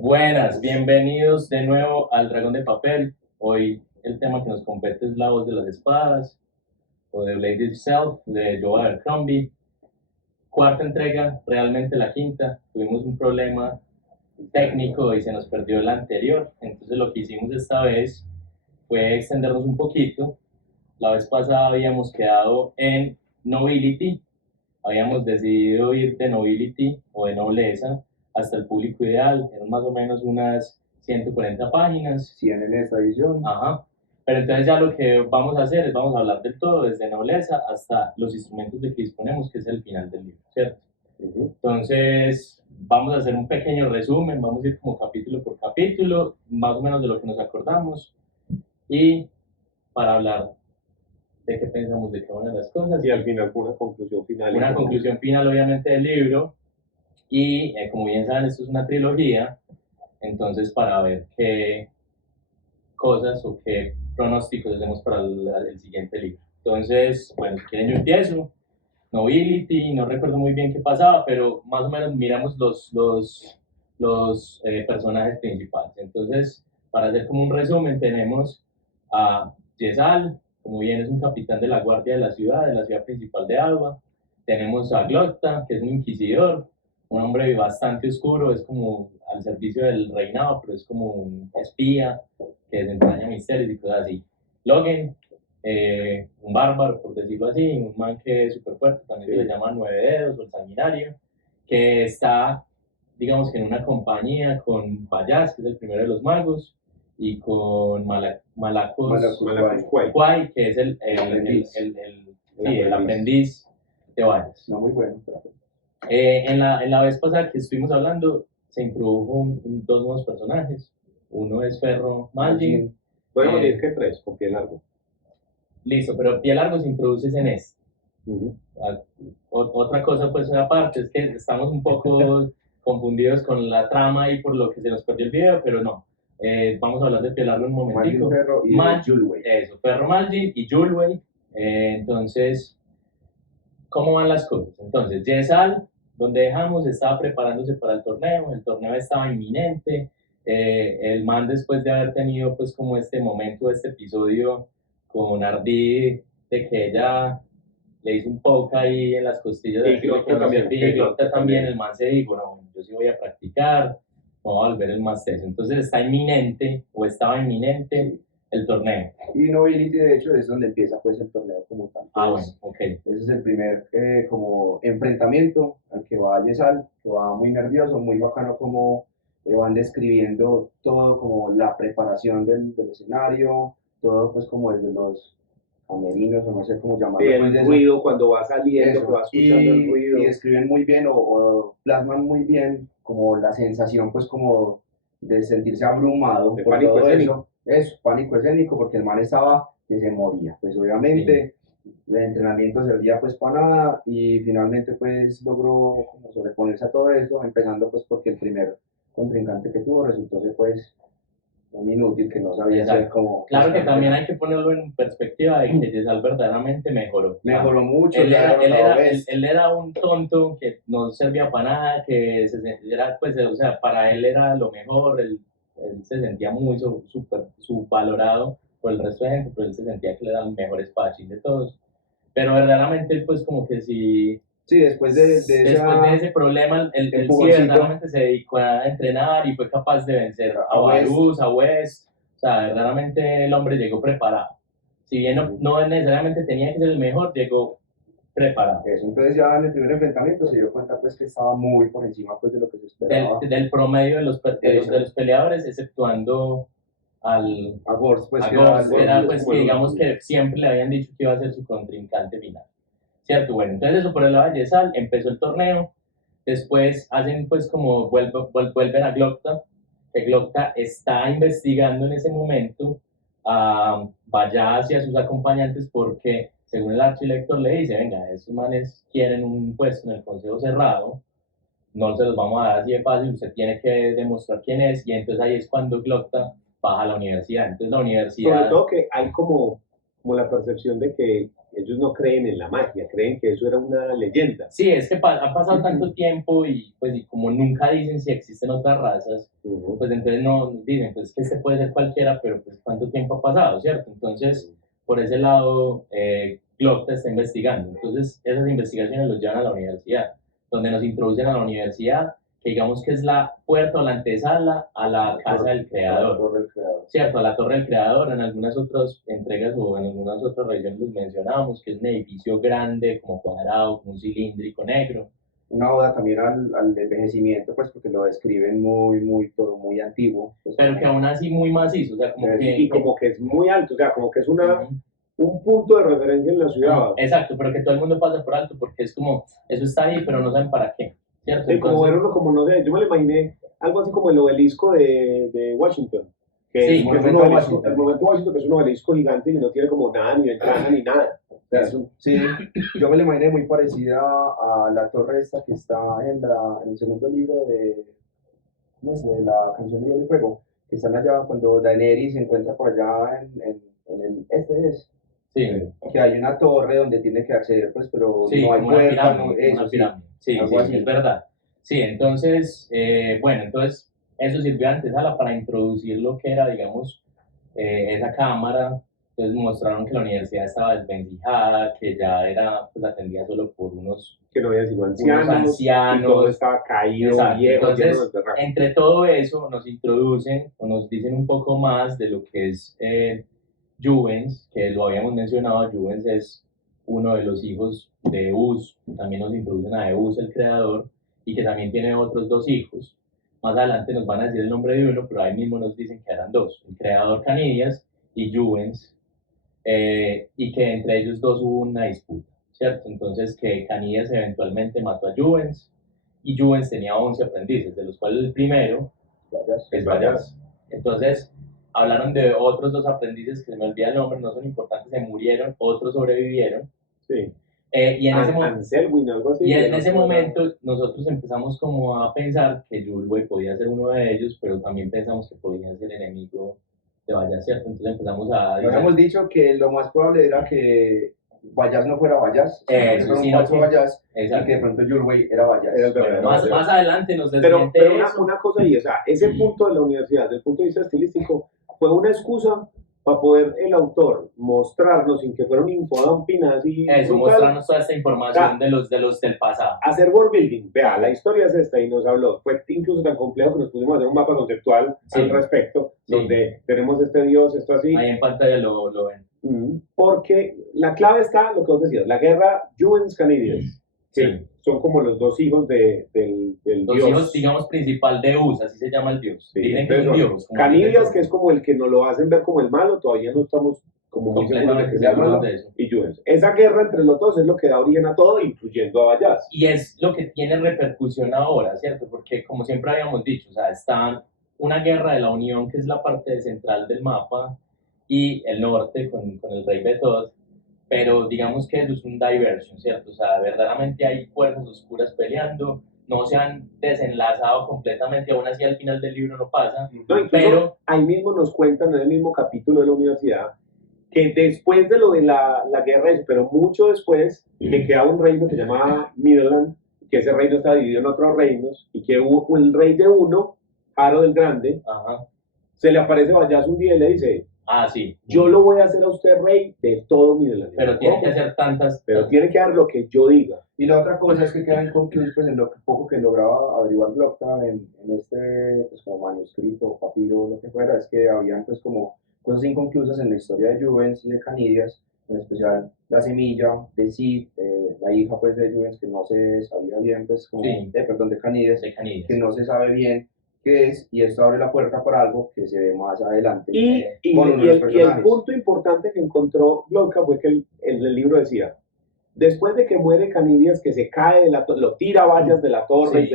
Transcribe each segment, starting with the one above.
Buenas, bienvenidos de nuevo al Dragón de Papel. Hoy el tema que nos compete es La Voz de las Espadas, o The Blade Itself, de Joe Abercrombie. Cuarta entrega, realmente la quinta. Tuvimos un problema técnico y se nos perdió la anterior. Entonces lo que hicimos esta vez fue extendernos un poquito. La vez pasada habíamos quedado en Nobility. Habíamos decidido ir de Nobility o de Nobleza hasta el público ideal. Eran más o menos unas 140 páginas. 100 en esta edición. Ajá. Pero entonces ya lo que vamos a hacer es vamos a hablar del todo, desde Nobleza hasta los instrumentos de que disponemos, que es el final del libro, ¿cierto? Entonces vamos a hacer un pequeño resumen, vamos a ir como capítulo por capítulo, más o menos de lo que nos acordamos, y para hablar de qué pensamos de cada una de las cosas. Y al final una conclusión final. Una conclusión final, obviamente, del libro. Y como bien saben, esto es una trilogía. Entonces, para ver qué cosas o qué pronósticos hacemos para el siguiente libro. Entonces, bueno, si quieren yo empiezo. Nobility, no recuerdo muy bien qué pasaba, pero más o menos miramos los personajes principales. Entonces, para hacer como un resumen, tenemos a Yesal, como bien es un capitán de la guardia de la ciudad principal de Alba. Tenemos a Glocta, que es un inquisidor, un hombre bastante oscuro, es como al servicio del reinado, pero es como un espía que desentraña misterios y cosas así. Logan, un bárbaro, por decirlo así, un man que es súper fuerte, también se le llama Nueve Dedos o el Sanguinario, que está, digamos que en una compañía con Bayaz, que es el primero de los magos, y con Malacos Quay, que es el aprendiz de Bayaz. No, muy bueno. En la vez pasada que estuvimos hablando, se introdujo dos nuevos personajes. Uno es Ferro Malgin. Bueno, es que tres, con pie largo. Listo, pero pie largo se introduce en este. Otra cosa, pues, aparte, es que estamos un poco confundidos con la trama y por lo que se nos perdió el video, pero no. Vamos a hablar de pie largo un momentico. Ferro y Julway. Eso, Ferro Malgin y Julway. Entonces, ¿cómo van las cosas? Entonces, Yesal, donde dejamos, estaba preparándose para el torneo estaba inminente, el man después de haber tenido pues como este momento, este episodio con Ardid, de que ella le hizo un poke ahí en las costillas, y Glocta también, el man se dijo, no, yo sí voy a practicar, no voy a volver el más teso. Entonces está inminente, o estaba inminente, el torneo. Y Nobility, de hecho, es donde empieza pues el torneo como tal. Bueno, ok. Ese es el primer como enfrentamiento al que va Yesal, que va muy nervioso, muy bacano como van describiendo todo como la preparación del escenario, todo pues como desde los camerinos o no sé cómo llamarlo. El pues, ruido cuando va saliendo, eso, que va escuchando el ruido. Y describen muy bien o plasman muy bien como la sensación pues como de sentirse abrumado de por pánico todo escénico. eso, pánico escénico, porque el man estaba que se moría, pues obviamente el entrenamiento servía pues para nada y finalmente pues logró como sobreponerse a todo eso, empezando pues porque el primer contrincante que tuvo resultó ser pues un inútil que no sabía hacer como... Claro que también hay que ponerlo en perspectiva de que Yesal verdaderamente mejoró. Mejoró mucho. Él era un tonto que no servía para nada, que era, pues, o sea, para él era lo mejor, él se sentía muy subvalorado por el resto de gente, pero él se sentía que le era el mejor espadachín de todos. Pero verdaderamente, pues, como que sí... Sí, después de ese problema, él sí verdaderamente se dedicó a entrenar y fue capaz de vencer a Varus, a West. O sea, verdaderamente el hombre llegó preparado. Si bien no necesariamente tenía que ser el mejor, llegó preparado. Eso, entonces ya en el primer enfrentamiento se dio cuenta pues que estaba muy por encima pues de lo que se esperaba. Del promedio de los peleadores, exceptuando a Gors, pues que digamos que siempre le habían dicho que iba a ser su contrincante final. ¿Cierto? Bueno, entonces eso por el lado de Yesal, empezó el torneo, después hacen pues como vuelven a Glocta, que Glocta está investigando en ese momento a Bayaz y a sus acompañantes porque según el archilector le dice, venga, estos manes quieren un puesto en el consejo cerrado, no se los vamos a dar así de fácil, usted tiene que demostrar quién es, y entonces ahí es cuando Glocta baja a la universidad. Entonces la universidad... Sobre todo que hay como como la percepción de que ellos no creen en la magia, creen que eso era una leyenda. Sí, es que ha pasado tanto tiempo y pues y como nunca dicen si existen otras razas, pues entonces no dicen, pues que este puede ser cualquiera, pero pues cuánto tiempo ha pasado, ¿cierto? Entonces, por ese lado, Glocta está investigando. Entonces, esas investigaciones los llevan a la universidad, donde nos introducen a la universidad, que digamos que es la puerta o la antesala a la casa del creador. Torre del creador. Cierto, a la Torre del Creador, en algunas otras entregas o en algunas otras revisiones los mencionábamos, que es un edificio grande, como cuadrado, como un cilíndrico negro. Una oda también al envejecimiento, pues porque lo describen todo muy antiguo. Pues, Pero que aún así muy macizo, o sea, como que... Y como que es muy alto, o sea, como que es un punto de referencia en la ciudad. Exacto, pero que todo el mundo pasa por alto porque es como, eso está ahí, pero no saben para qué, ¿cierto? Sí, como ver uno, como no sé, yo me lo imaginé algo así como el obelisco de Washington. Que Sí, es, que es un obelisco, el monumento de Washington, que es un obelisco gigante que no tiene como nada, ni ventana, ni nada. O sea, sí, yo me la imaginé muy parecida a la torre esta que está en el segundo libro ¿cómo es? De la canción de Hielo y Fuego, que están allá cuando Daenerys se encuentra por allá en el Sí. Que hay una torre donde tiene que acceder, pues, pero Sí, no hay como una puerta, pirámide, eso una sí, pirámide. Sí, algo así. es verdad. Sí, entonces, bueno, entonces eso sirvió de antesala para introducir lo que era, digamos, esa cámara. Entonces mostraron que la universidad estaba desvencijada, que ya era pues, atendida solo por unos que no había sino ancianos, y todo estaba caído, exacto. viejo, Entonces, lleno de terrazo. entre todo eso nos introducen o nos dicen un poco más de lo que es Juvens, que lo habíamos mencionado. Juvens es uno de los hijos de Eus, también nos introducen a Eus, el creador, y que también tiene otros dos hijos. Más adelante nos van a decir el nombre de uno, pero ahí mismo nos dicen que eran dos, el creador Canidias y Juvens, y que entre ellos dos hubo una disputa, ¿cierto? Entonces que Canidias eventualmente mató a Juvens, y Juvens tenía 11 aprendices, de los cuales el primero es Bayas. Entonces, hablaron de otros dos aprendices que se me olvida el nombre, no son importantes, se murieron, otros sobrevivieron. Sí. Y en algo así. Y en ese momento nosotros empezamos como a pensar que Yulwey podía ser uno de ellos, pero también pensamos que podía ser enemigo de Bayas, ¿cierto? Entonces empezamos a... Habíamos dicho que lo más probable era que Bayas no fuera Bayas, eso, sino un falso Bayas, y que de pronto Yulwey era Bayas. Más adelante nos pero una cosa ahí, o sea, ese punto de la universidad, desde el punto de vista estilístico, fue una excusa para poder el autor mostrarnos, sin que fuera un infodump así. Eso, mostrarnos toda esta información de los del pasado. Hacer world building, vea, la historia es esta y nos habló. Fue incluso tan complejo que nos pusimos a hacer un mapa conceptual al respecto, donde tenemos este dios, esto así. Ahí en pantalla lo ven. Porque la clave está, lo que vos decías, la guerra Juvens-Canidias, que son como los dos hijos del los dios. Hijos, digamos, principal de Eus, así se llama el dios. Sí, dicen que es un dios. Canidias, que es como el que nos lo hacen ver como el malo, todavía no estamos como muy seguros de que sea malo, de eso. Y Juvens. Esa guerra entre los dos es lo que da origen a todo, incluyendo a Bayas. Y es lo que tiene repercusión ahora, ¿cierto? Porque como siempre habíamos dicho, o sea, está una guerra de la Unión, que es la parte central del mapa, y el norte con el rey Bethod, pero digamos que eso es un diversion, ¿cierto? O sea, verdaderamente hay fuerzas oscuras peleando, no se han desenlazado completamente, aún así al final del libro no pasa, pero ahí mismo nos cuentan en el mismo capítulo de la universidad que después de lo de la guerra, pero mucho después, que queda un reino que se llamaba Midland, que ese reino está dividido en otros reinos, y que hubo el rey de uno, Harold el Grande, se le aparece Bayas un día y le dice, sí, yo lo voy a hacer a usted rey de todo Midland. Pero tiene que hacer tantas... Pero tiene que dar lo que yo diga. Y la otra cosa es que queda inconcluso, pues en lo poco que lograba averiguar Glocta en este pues, como manuscrito, papiro, lo que fuera, es que habían pues como cosas inconclusas en la historia de Juvens y de Canidias, en especial la semilla de Cid, la hija pues de Juvens, que no se sabía bien, pues como, perdón, de Canidias, que no se sabe bien qué es, y esto abre la puerta para algo que se ve más adelante. Y el punto importante que encontró Glocta fue que el libro decía, después de que muere Canidias, que se cae, lo tira Bayas de la torre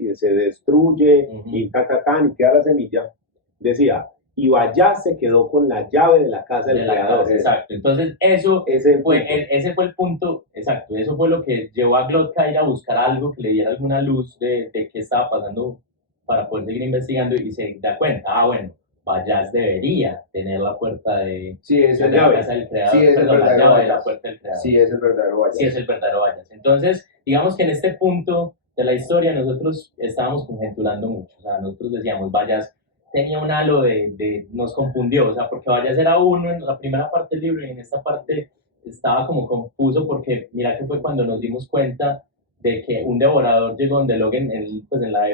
y se destruye, y y queda la semilla, decía, y Bayas se quedó con la llave de la casa del creador. Exacto, entonces ese fue el punto, exacto, eso fue lo que llevó a Glocta a ir a buscar algo que le diera alguna luz de qué estaba pasando para poder seguir investigando, y se da cuenta, bueno, Vallas debería tener la puerta de Sí, es la el, llave. casa del creador, sí, es el perdón, la verdadero llave de la Vallas. puerta del creador. Sí, es el verdadero Vallas. Sí es el verdadero Vallas. Entonces, digamos que en este punto de la historia nosotros estábamos conjeturando mucho, o sea, nosotros decíamos, Vallas tenía un halo nos confundió, o sea, porque Vallas era uno en la primera parte del libro y en esta parte estaba como confuso porque mira que fue cuando nos dimos cuenta de que un devorador llegó donde Logan pues en la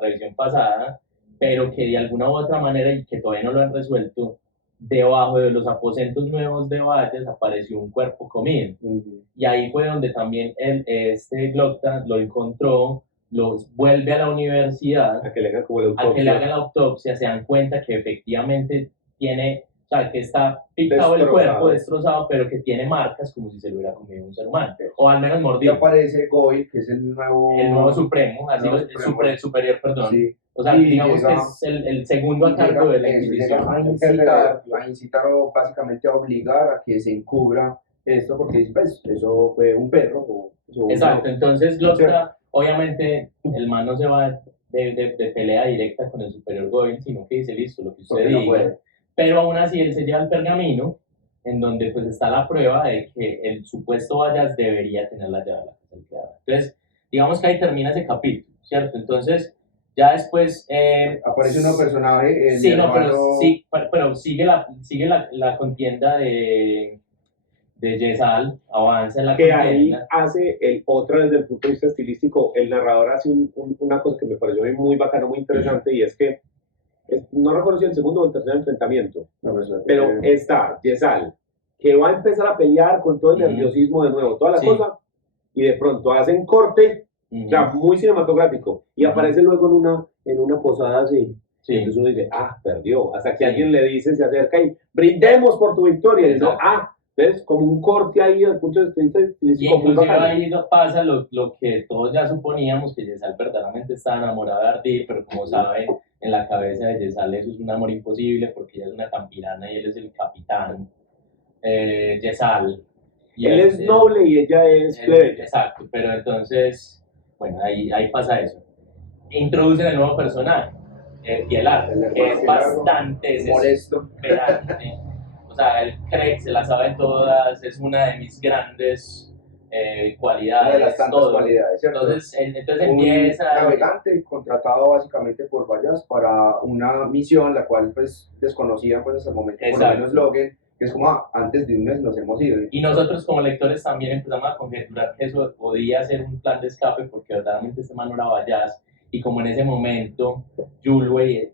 revisión pasada, pero que de alguna u otra manera, y que todavía no lo han resuelto, debajo de los aposentos nuevos de Valles apareció un cuerpo comido. Y ahí fue donde también este Glocta lo encontró, los vuelve a la universidad A que le hagan como la a que le autopsia. hagan la autopsia, se dan cuenta que efectivamente tiene, o sea, que está picado el Destrozado. cuerpo, destrozado, pero que tiene marcas como si se lo hubiera comido un ser humano, o al menos Y mordido. aparece Goy, que es el nuevo Supremo, así nuevo supremo. superior, perdón. Sí. O sea, Y digamos llega- que es el segundo a y cargo de la llega Inquisición. a incitar o básicamente a obligar a que se encubra esto, porque pues, eso fue un perro. Exacto, entonces Glocta, obviamente, el man no se va de pelea directa con el superior Goyen, sino que dice, listo, lo que usted Porque no diga. puede. Pero aún así él se lleva el pergamino, en donde pues está la prueba de que el supuesto Vallas debería tener la llave de la casa del creador. Entonces, digamos que ahí termina ese capítulo, ¿cierto? Entonces, ya después... Aparece un nuevo personaje, sí, mi no, hermano, pero sigue la contienda de Yesal, avanza en la Que ahí contienda. hace otra desde el punto de vista estilístico, el narrador hace una cosa que me pareció muy bacana, muy interesante, y es que, no recuerdo si el segundo o el tercer enfrentamiento, pero está Yesal, que va a empezar a pelear con todo el nerviosismo de nuevo, toda la Sí. cosa, y de pronto hacen corte, o sea, muy cinematográfico, y aparece luego en una posada así. Sí. Entonces uno dice, perdió, hasta que Sí. alguien le dice, se acerca y brindemos por tu victoria, y no, Exacto. ¿ves? Como un corte ahí desde el punto de vista Y estilístico muy inclusive bacano. ahí pasa lo que todos ya suponíamos, que Yesal verdaderamente estaba enamorada de Ardil, pero como saben, en la cabeza de Yesal eso es un amor imposible porque ella es una campirana y él es el capitán Yesal. Y Él es noble y ella es plebeya. Exacto, pero entonces, bueno, ahí pasa eso. Introducen el nuevo personaje, Pielar, que es bastante molesto. desesperante. O sea, él cree que se las sabe todas, es una de mis grandes cualidades. Una de las tantas todo. cualidades, ¿cierto? Entonces Un empieza... navegante contratado básicamente por Vallas para una misión, la cual pues desconocían pues hasta el momento, por lo Exacto. menos Logan, que es como antes de un mes nos hemos ido. Y nosotros como lectores también empezamos a conjeturar que eso podía ser un plan de escape porque verdaderamente este man no era Vallas, y como en ese momento Julway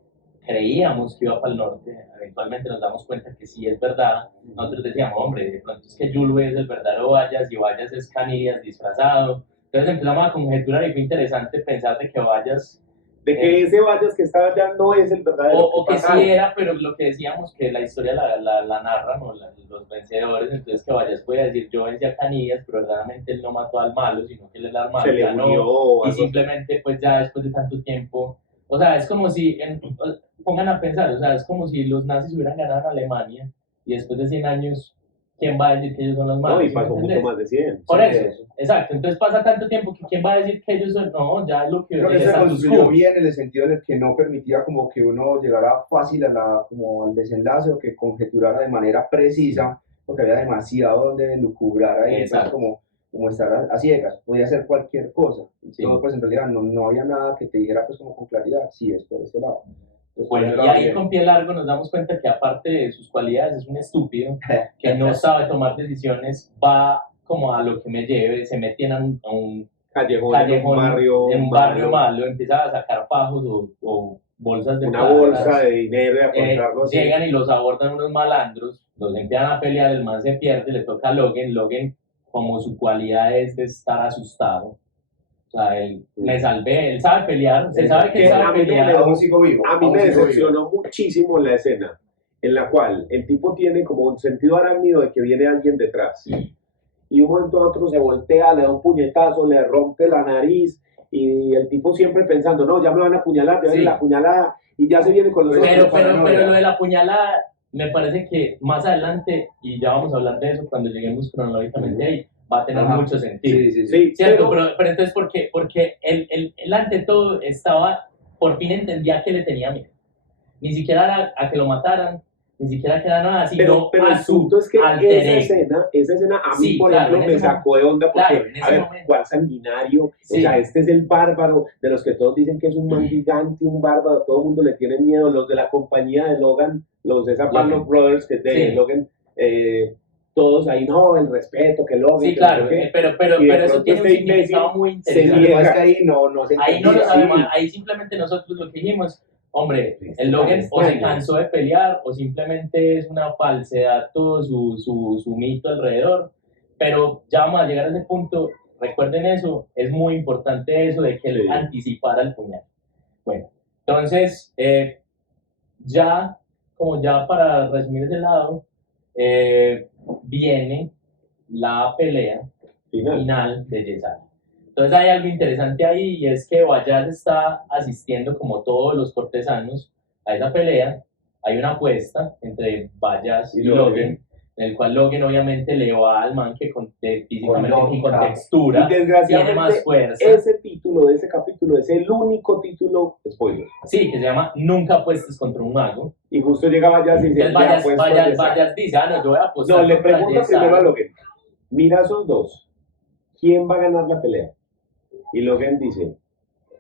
creíamos que iba para el norte, eventualmente nos damos cuenta que sí es verdad. Nosotros decíamos, hombre, de pronto es que Julway es el verdadero Vallas y Vallas es Canilias disfrazado. Entonces empezamos a conjeturar y fue interesante pensar de que Vallas... De que ese Vallas que estaba allá no es el verdadero. O que sí era, pero lo que decíamos que la historia la narran los vencedores, entonces que Vallas podía decir yo vencí a Canillas, pero verdaderamente él no mató al malo, sino que él al malo se le unió, y simplemente pues ya después de tanto tiempo, o sea, es como si, pongan a pensar, o sea, es como si los nazis hubieran ganado en Alemania y después de 100 años, ¿quién va a decir que ellos son los malos? No, y pasó mucho más de 100. Por eso, exacto, entonces pasa tanto tiempo que ¿quién va a decir que ellos son? No, ya es lo que... Creo que se construyó bien en el sentido en el que no permitía como que uno llegara fácil como al desenlace o que conjeturara de manera precisa, porque había demasiado donde lucubrar ahí, pues, como estar a ciegas, podía ser cualquier cosa. Sí. Todo, pues en realidad no había nada que te dijera pues como con claridad, sí es por ese lado. Bueno, y ahí con Pie Largo nos damos cuenta que aparte de sus cualidades es un estúpido que no sabe tomar decisiones, va como a lo que me lleve, se mete en un callejón en un barrio malo, empieza a sacar fajos o bolsas de una plata, bolsa de dinero y a contarlo así. Llegan y los abordan unos malandros, los empiezan a pelear, el man se pierde, le toca a Logan como su cualidad es de estar asustado. O sea, él me salvé, él sabe pelear, se sabe que él sabe pelear. Aún sigo vivo. A mí me decepcionó muchísimo la escena en la cual el tipo tiene como un sentido arácnido de que viene alguien detrás. Sí. Y de un momento a otro se voltea, le da un puñetazo, le rompe la nariz y el tipo siempre pensando, no, ya me van a apuñalar, ya viene la puñalada y ya se viene con los otros. Pero lo de la puñalada me parece que más adelante, y ya vamos a hablar de eso cuando lleguemos cronológicamente ahí, va a tener mucho sentido. Sí, ¿cierto? Pero entonces, ¿por qué? Porque él ante todo por fin entendía que le tenía miedo. ni siquiera a que lo mataran, ni siquiera que era nada, sino pero a el su punto es que alter esa ego. escena a mí, Sí, por claro, ejemplo, en me ese sacó de onda porque, claro, en ese a ver, momento. cuál sanguinario, o Sí. sea, este es el bárbaro, de los que todos dicen que es un man gigante, un bárbaro, todo el mundo le tiene miedo, los de la compañía de Logan, los de esa Pablo Brothers, que de Sí. Logan, todos ahí, no, el respeto, que Logan, Sí, que claro, no sé qué. pero Y de eso pronto tiene un este significado muy se interesante. Lo que pasa es niega. que ahí no se Ahí no lo entendía. sabemos, Sí. ahí simplemente nosotros lo que dijimos, hombre, Este el Logan tan o se extraño. cansó de pelear o simplemente es una falsedad todo su mito alrededor, pero ya vamos a llegar a ese punto, recuerden eso, es muy importante eso de que él Sí. anticipara el puñal. Bueno, entonces, ya, como ya para resumir ese lado, viene la pelea final de Yesal. Entonces hay algo interesante ahí y es que Bayas está asistiendo como todos los cortesanos a esa pelea. Hay una apuesta entre Bayas y Logan, en el cual Logan obviamente le va al man que físicamente con textura Y desgraciadamente, tiene más fuerza. ese título de ese capítulo es el único título spoiler. Sí, que se llama Nunca apuestes contra un mago. Y justo llega Bayas y dice, Entonces Bayas dice, no, yo voy a apostar. No, le contra pregunta Yesal. primero a Logan, mira a esos dos, ¿quién va a ganar la pelea? Y Logan dice,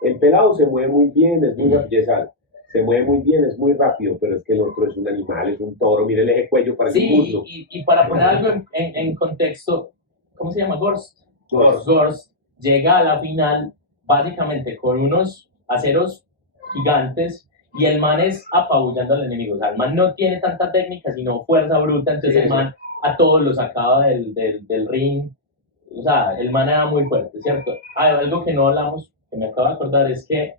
el pelado se mueve muy bien, es muy rápido, Yesal, se mueve muy bien, es muy rápido, pero es que el otro es un animal, es un toro, mire el eje cuello, parece un muslo. Y para poner algo en contexto, ¿cómo se llama? Gorst. Gorst llega a la final básicamente con unos aceros gigantes y el man es apabullando al enemigo. O sea, el man no tiene tanta técnica, sino fuerza bruta, entonces el man a todos los sacaba del ring. O sea, el man era muy fuerte, ¿cierto? Algo que no hablamos, que me acabo de acordar, es que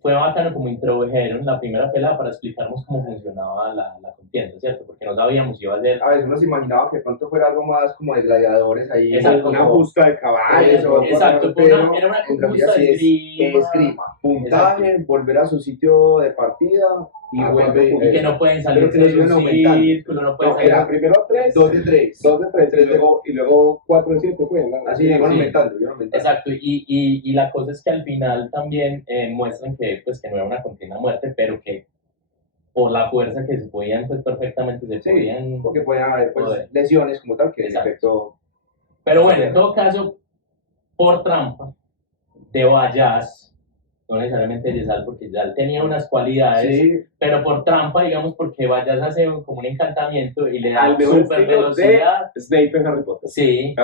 fue bacano como introdujeron la primera pelea para explicarnos cómo funcionaba la contienda, ¿cierto? Porque no sabíamos si iba a ser... A veces uno se imaginaba que de pronto fuera algo más como de gladiadores ahí. Exacto, una justa de caballos. Exacto, pero era una en realidad justa de sí es esgrima. Puntaje, volver a su sitio de partida y vuelve. Y que no pueden salir pero que les iban de un aumentando. círculo, no pueden salir... Era primero 3, 2 de 3. 2 de 3, y luego 4 de 7, pues. Así iban aumentando, Exacto, y la cosa es que al final también muestran que, pues, que no era una contienda a muerte, pero que por la fuerza que se podían, pues perfectamente se podían... Porque podían haber pues, lesiones como tal que en efecto... Pero bueno, en todo caso, por trampa de Bayas, no necesariamente Yesal, porque Yesal tenía unas cualidades, pero por trampa, digamos, porque Bayas hace como un encantamiento y le da super velocidad. Snape en Harry Potter. Sí,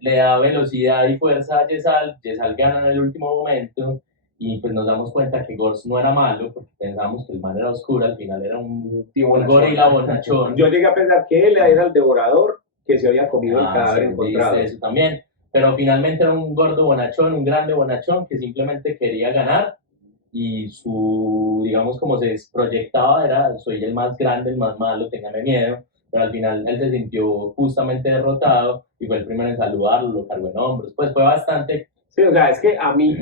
le da velocidad y fuerza a Yesal. Yesal gana en el último momento y pues nos damos cuenta que Gors no era malo, porque pensábamos que el man era oscuro, al final era un gorila bonachón. Yo llegué a pensar que él era el devorador que se había comido el cadáver encontrado. Eso también. Pero finalmente era un gordo bonachón, un grande bonachón que simplemente quería ganar y su, digamos, como se proyectaba era, soy el más grande, el más malo, téngame miedo, pero al final él se sintió justamente derrotado y fue el primero en saludarlo, lo cargó en hombros, pues fue bastante... Sí, o sea, es que a mí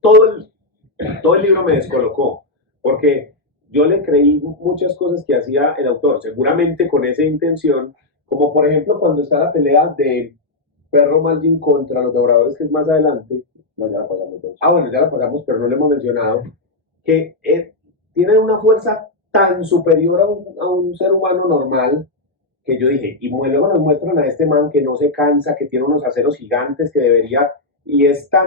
todo el libro me descolocó, porque yo le creí muchas cosas que hacía el autor, seguramente con esa intención, como por ejemplo cuando está la pelea de Perro Malgin contra los devoradores, que es más adelante. No, ya la pasamos. Bueno, ya la pasamos, pero no le hemos mencionado. Que tienen una fuerza tan superior a un ser humano normal que yo dije, y luego nos muestran a este man que no se cansa, que tiene unos aceros gigantes, que debería. Y es tan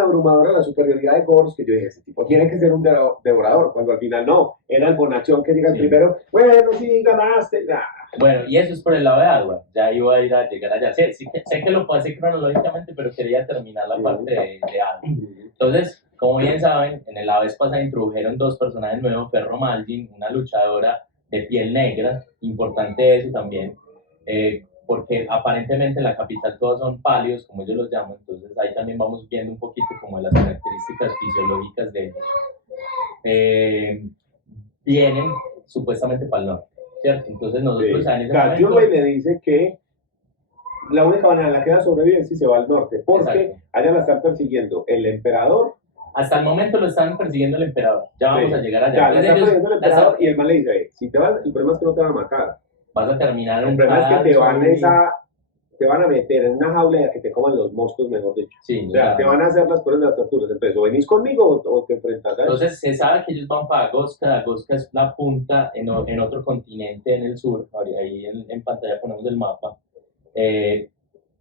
abrumadora la superioridad de Gors que yo dije, ese tipo tiene que ser un devorador, cuando al final no, era el bonachón que llega el primero, bueno, sí, ganaste. Bueno, y eso es por el lado de agua, ya iba a llegar allá. Sé que lo pasé cronológicamente, pero quería terminar la parte de agua. Entonces, como bien saben, en la vez pasada introdujeron dos personajes nuevos, Perro Malgin, una luchadora de piel negra, importante eso también, porque aparentemente en la capital todos son pálidos, como ellos los llaman, entonces ahí también vamos viendo un poquito como de las características fisiológicas de ellos. Vienen supuestamente para el norte, ¿cierto? Entonces nosotros en ese momento... le dice que la única manera en la que ella sobrevive es si se va al norte, porque allá la están persiguiendo el emperador. Hasta el momento lo están persiguiendo el emperador, ya vamos a llegar allá. Ya, la están persiguiendo el emperador y el man le dice, si te vas, el problema es que no te van a matar. Vas a terminar el problema es que te van te van a meter en una jaula y a que te coman los moscos, mejor dicho. Sí, O sea, te van a hacer las cosas de las torturas. Entonces, o venís conmigo o te enfrentas a eso. entonces se sabe que ellos van para Agosca. Agosca es la punta en otro continente en el sur. Ahí en pantalla ponemos el mapa.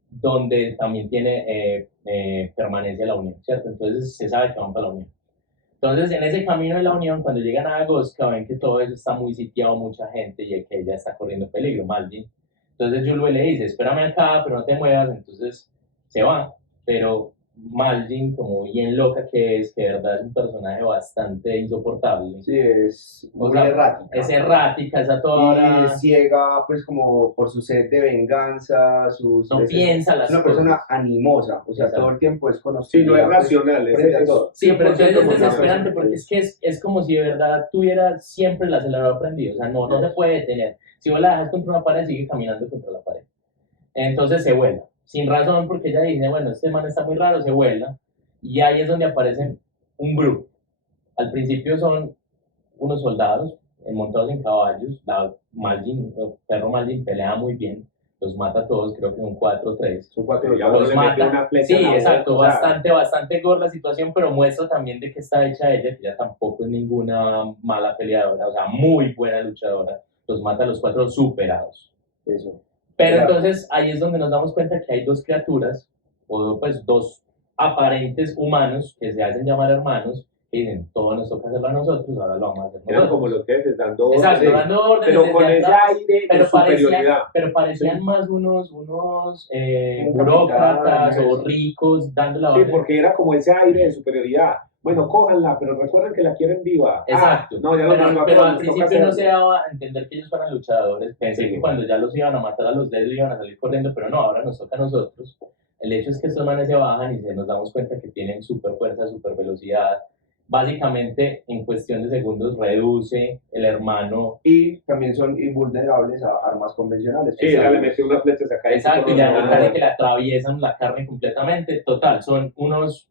Donde también tiene permanencia la Unión, ¿cierto? Entonces se sabe que van para la Unión. Entonces, en ese camino de la Unión, cuando llegan a Agosca, ven que todo eso está muy sitiado, mucha gente, y que ella está corriendo peligro, Malvin. Entonces, Julio le dice, espérame acá, pero no te muevas. Entonces, se va. Pero Malvin, como bien loca que es, que de verdad es un personaje bastante insoportable. Sí, es O muy sea, errática. es errática, es a toda Y hora. es ciega, pues, como por su sed de venganza, No piensa las es una cosas. persona animosa, o sea, Exacto. todo el tiempo es Sí, conocida. no es racional. frente a Es, todo. Sí, pero entonces es 100% desesperante emocional. porque es que es como si de verdad tuviera siempre el acelerador prendido. O sea, no se puede detener. Si vos la dejas contra una pared, sigue caminando contra la pared. Entonces se vuela. Sin razón, porque ella dice, bueno, este man está muy raro, se vuela. Y ahí es donde aparecen un grupo. Al principio son unos soldados montados en caballos. El perro Malvin pelea muy bien. Los mata a todos, creo que son 4 o 3. Son cuatro, ya Los uno le mete mata. una flecha Sí, en la boca, exacto, o sea, bastante gore la situación, pero muestra también de qué está hecha ella, que ella tampoco es ninguna mala peleadora, o sea, muy buena luchadora. Los mata a los 4 superados. Eso. Pero Claro. entonces ahí es donde nos damos cuenta que hay 2 criaturas, o pues 2 aparentes humanos que se hacen llamar hermanos, que dicen, todo nos toca hacerlo a nosotros, ahora lo vamos a hacer eran nosotros. como los jefes dando Exacto, órdenes, dando órdenes pero desde con ese atrás, aire de superioridad. pero parecían Sí. más unos Como burócratas capitanes. o ricos dando la Sí, orden. porque era como ese aire de superioridad. Bueno, cójanla, pero recuerden que la quieren viva. Exacto. No, ya lo mandó a pero todos, al nos toca principio no hacerlo. se daba a entender que ellos fueran luchadores. Pensé Sí. que cuando ya los iban a matar a los dedos iban a salir corriendo, pero no, ahora nos toca a nosotros. El hecho es que estos manes se bajan y nos damos cuenta que tienen super fuerza, super velocidad. Básicamente, en cuestión de segundos, reduce el hermano. Y también son invulnerables a armas convencionales. Sí, ella le metió una flecha acá. Exacto, y ya casi que le atraviesan la carne completamente. Total, son unos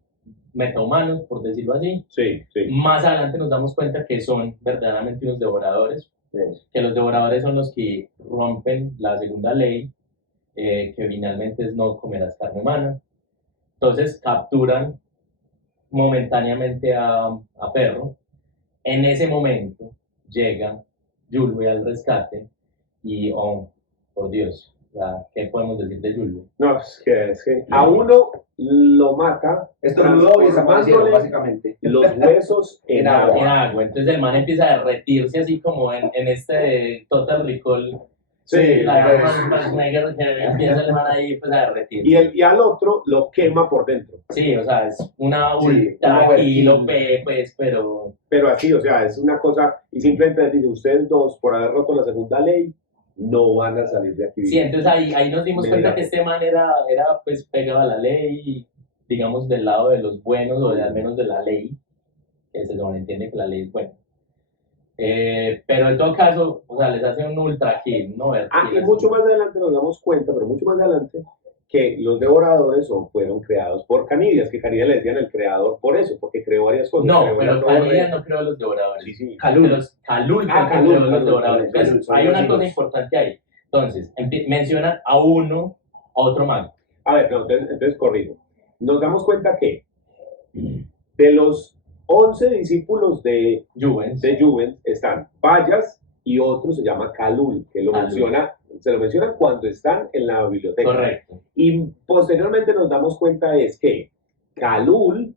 metahumanos, por decirlo así. Sí, sí. Más adelante nos damos cuenta que son verdaderamente unos devoradores, que los devoradores son los que rompen la segunda ley, que finalmente es no comerás carne humana. Entonces capturan momentáneamente a Perro. En ese momento llega Julio al rescate y, oh, por Dios, o sea, ¿qué podemos decir de Julio? No, es que a uno lo mata Estornudó y desaparecieron, transformándole básicamente. los huesos en En agua. En agua. agua. Entonces el man empieza a derretirse así como en este Total Recall. Sí, La pues. Schwarzenegger que empieza el man ahí pues, a derretirse. Y al otro lo quema por dentro. Sí, o sea, es una Sí, ultra una kilo P, pues, pero Pero así, o sea, es una cosa. Y simplemente les dice: ustedes dos, por haber roto la segunda ley, no van a salir de aquí. sí, entonces ahí nos dimos cuenta que este man era pues pegado a la ley, digamos del lado de los buenos o al menos de la ley, que se entiende que la ley es buena. Pero en todo caso, o sea, les hace un ultra kill, ¿no? Y mucho más adelante nos damos cuenta, pero mucho más adelante, que los devoradores fueron creados por Canidias, que Canidias le decían el creador por eso, porque creó varias cosas. No, creó pero la torre. Canidias no creó los devoradores. Sí, sí. Calul Calul, creó los Calul, devoradores. Calul, Entonces, son hay una los cosa hijos. importante ahí. Entonces, mencionan a uno, a otro mago. A ver, no, entonces corrijo. Nos damos cuenta que de los 11 discípulos de Juvens. Juvens están Payas y otro se llama Calul, que Calul. se lo mencionan cuando están en la biblioteca. Correcto. Y posteriormente nos damos cuenta es que Calul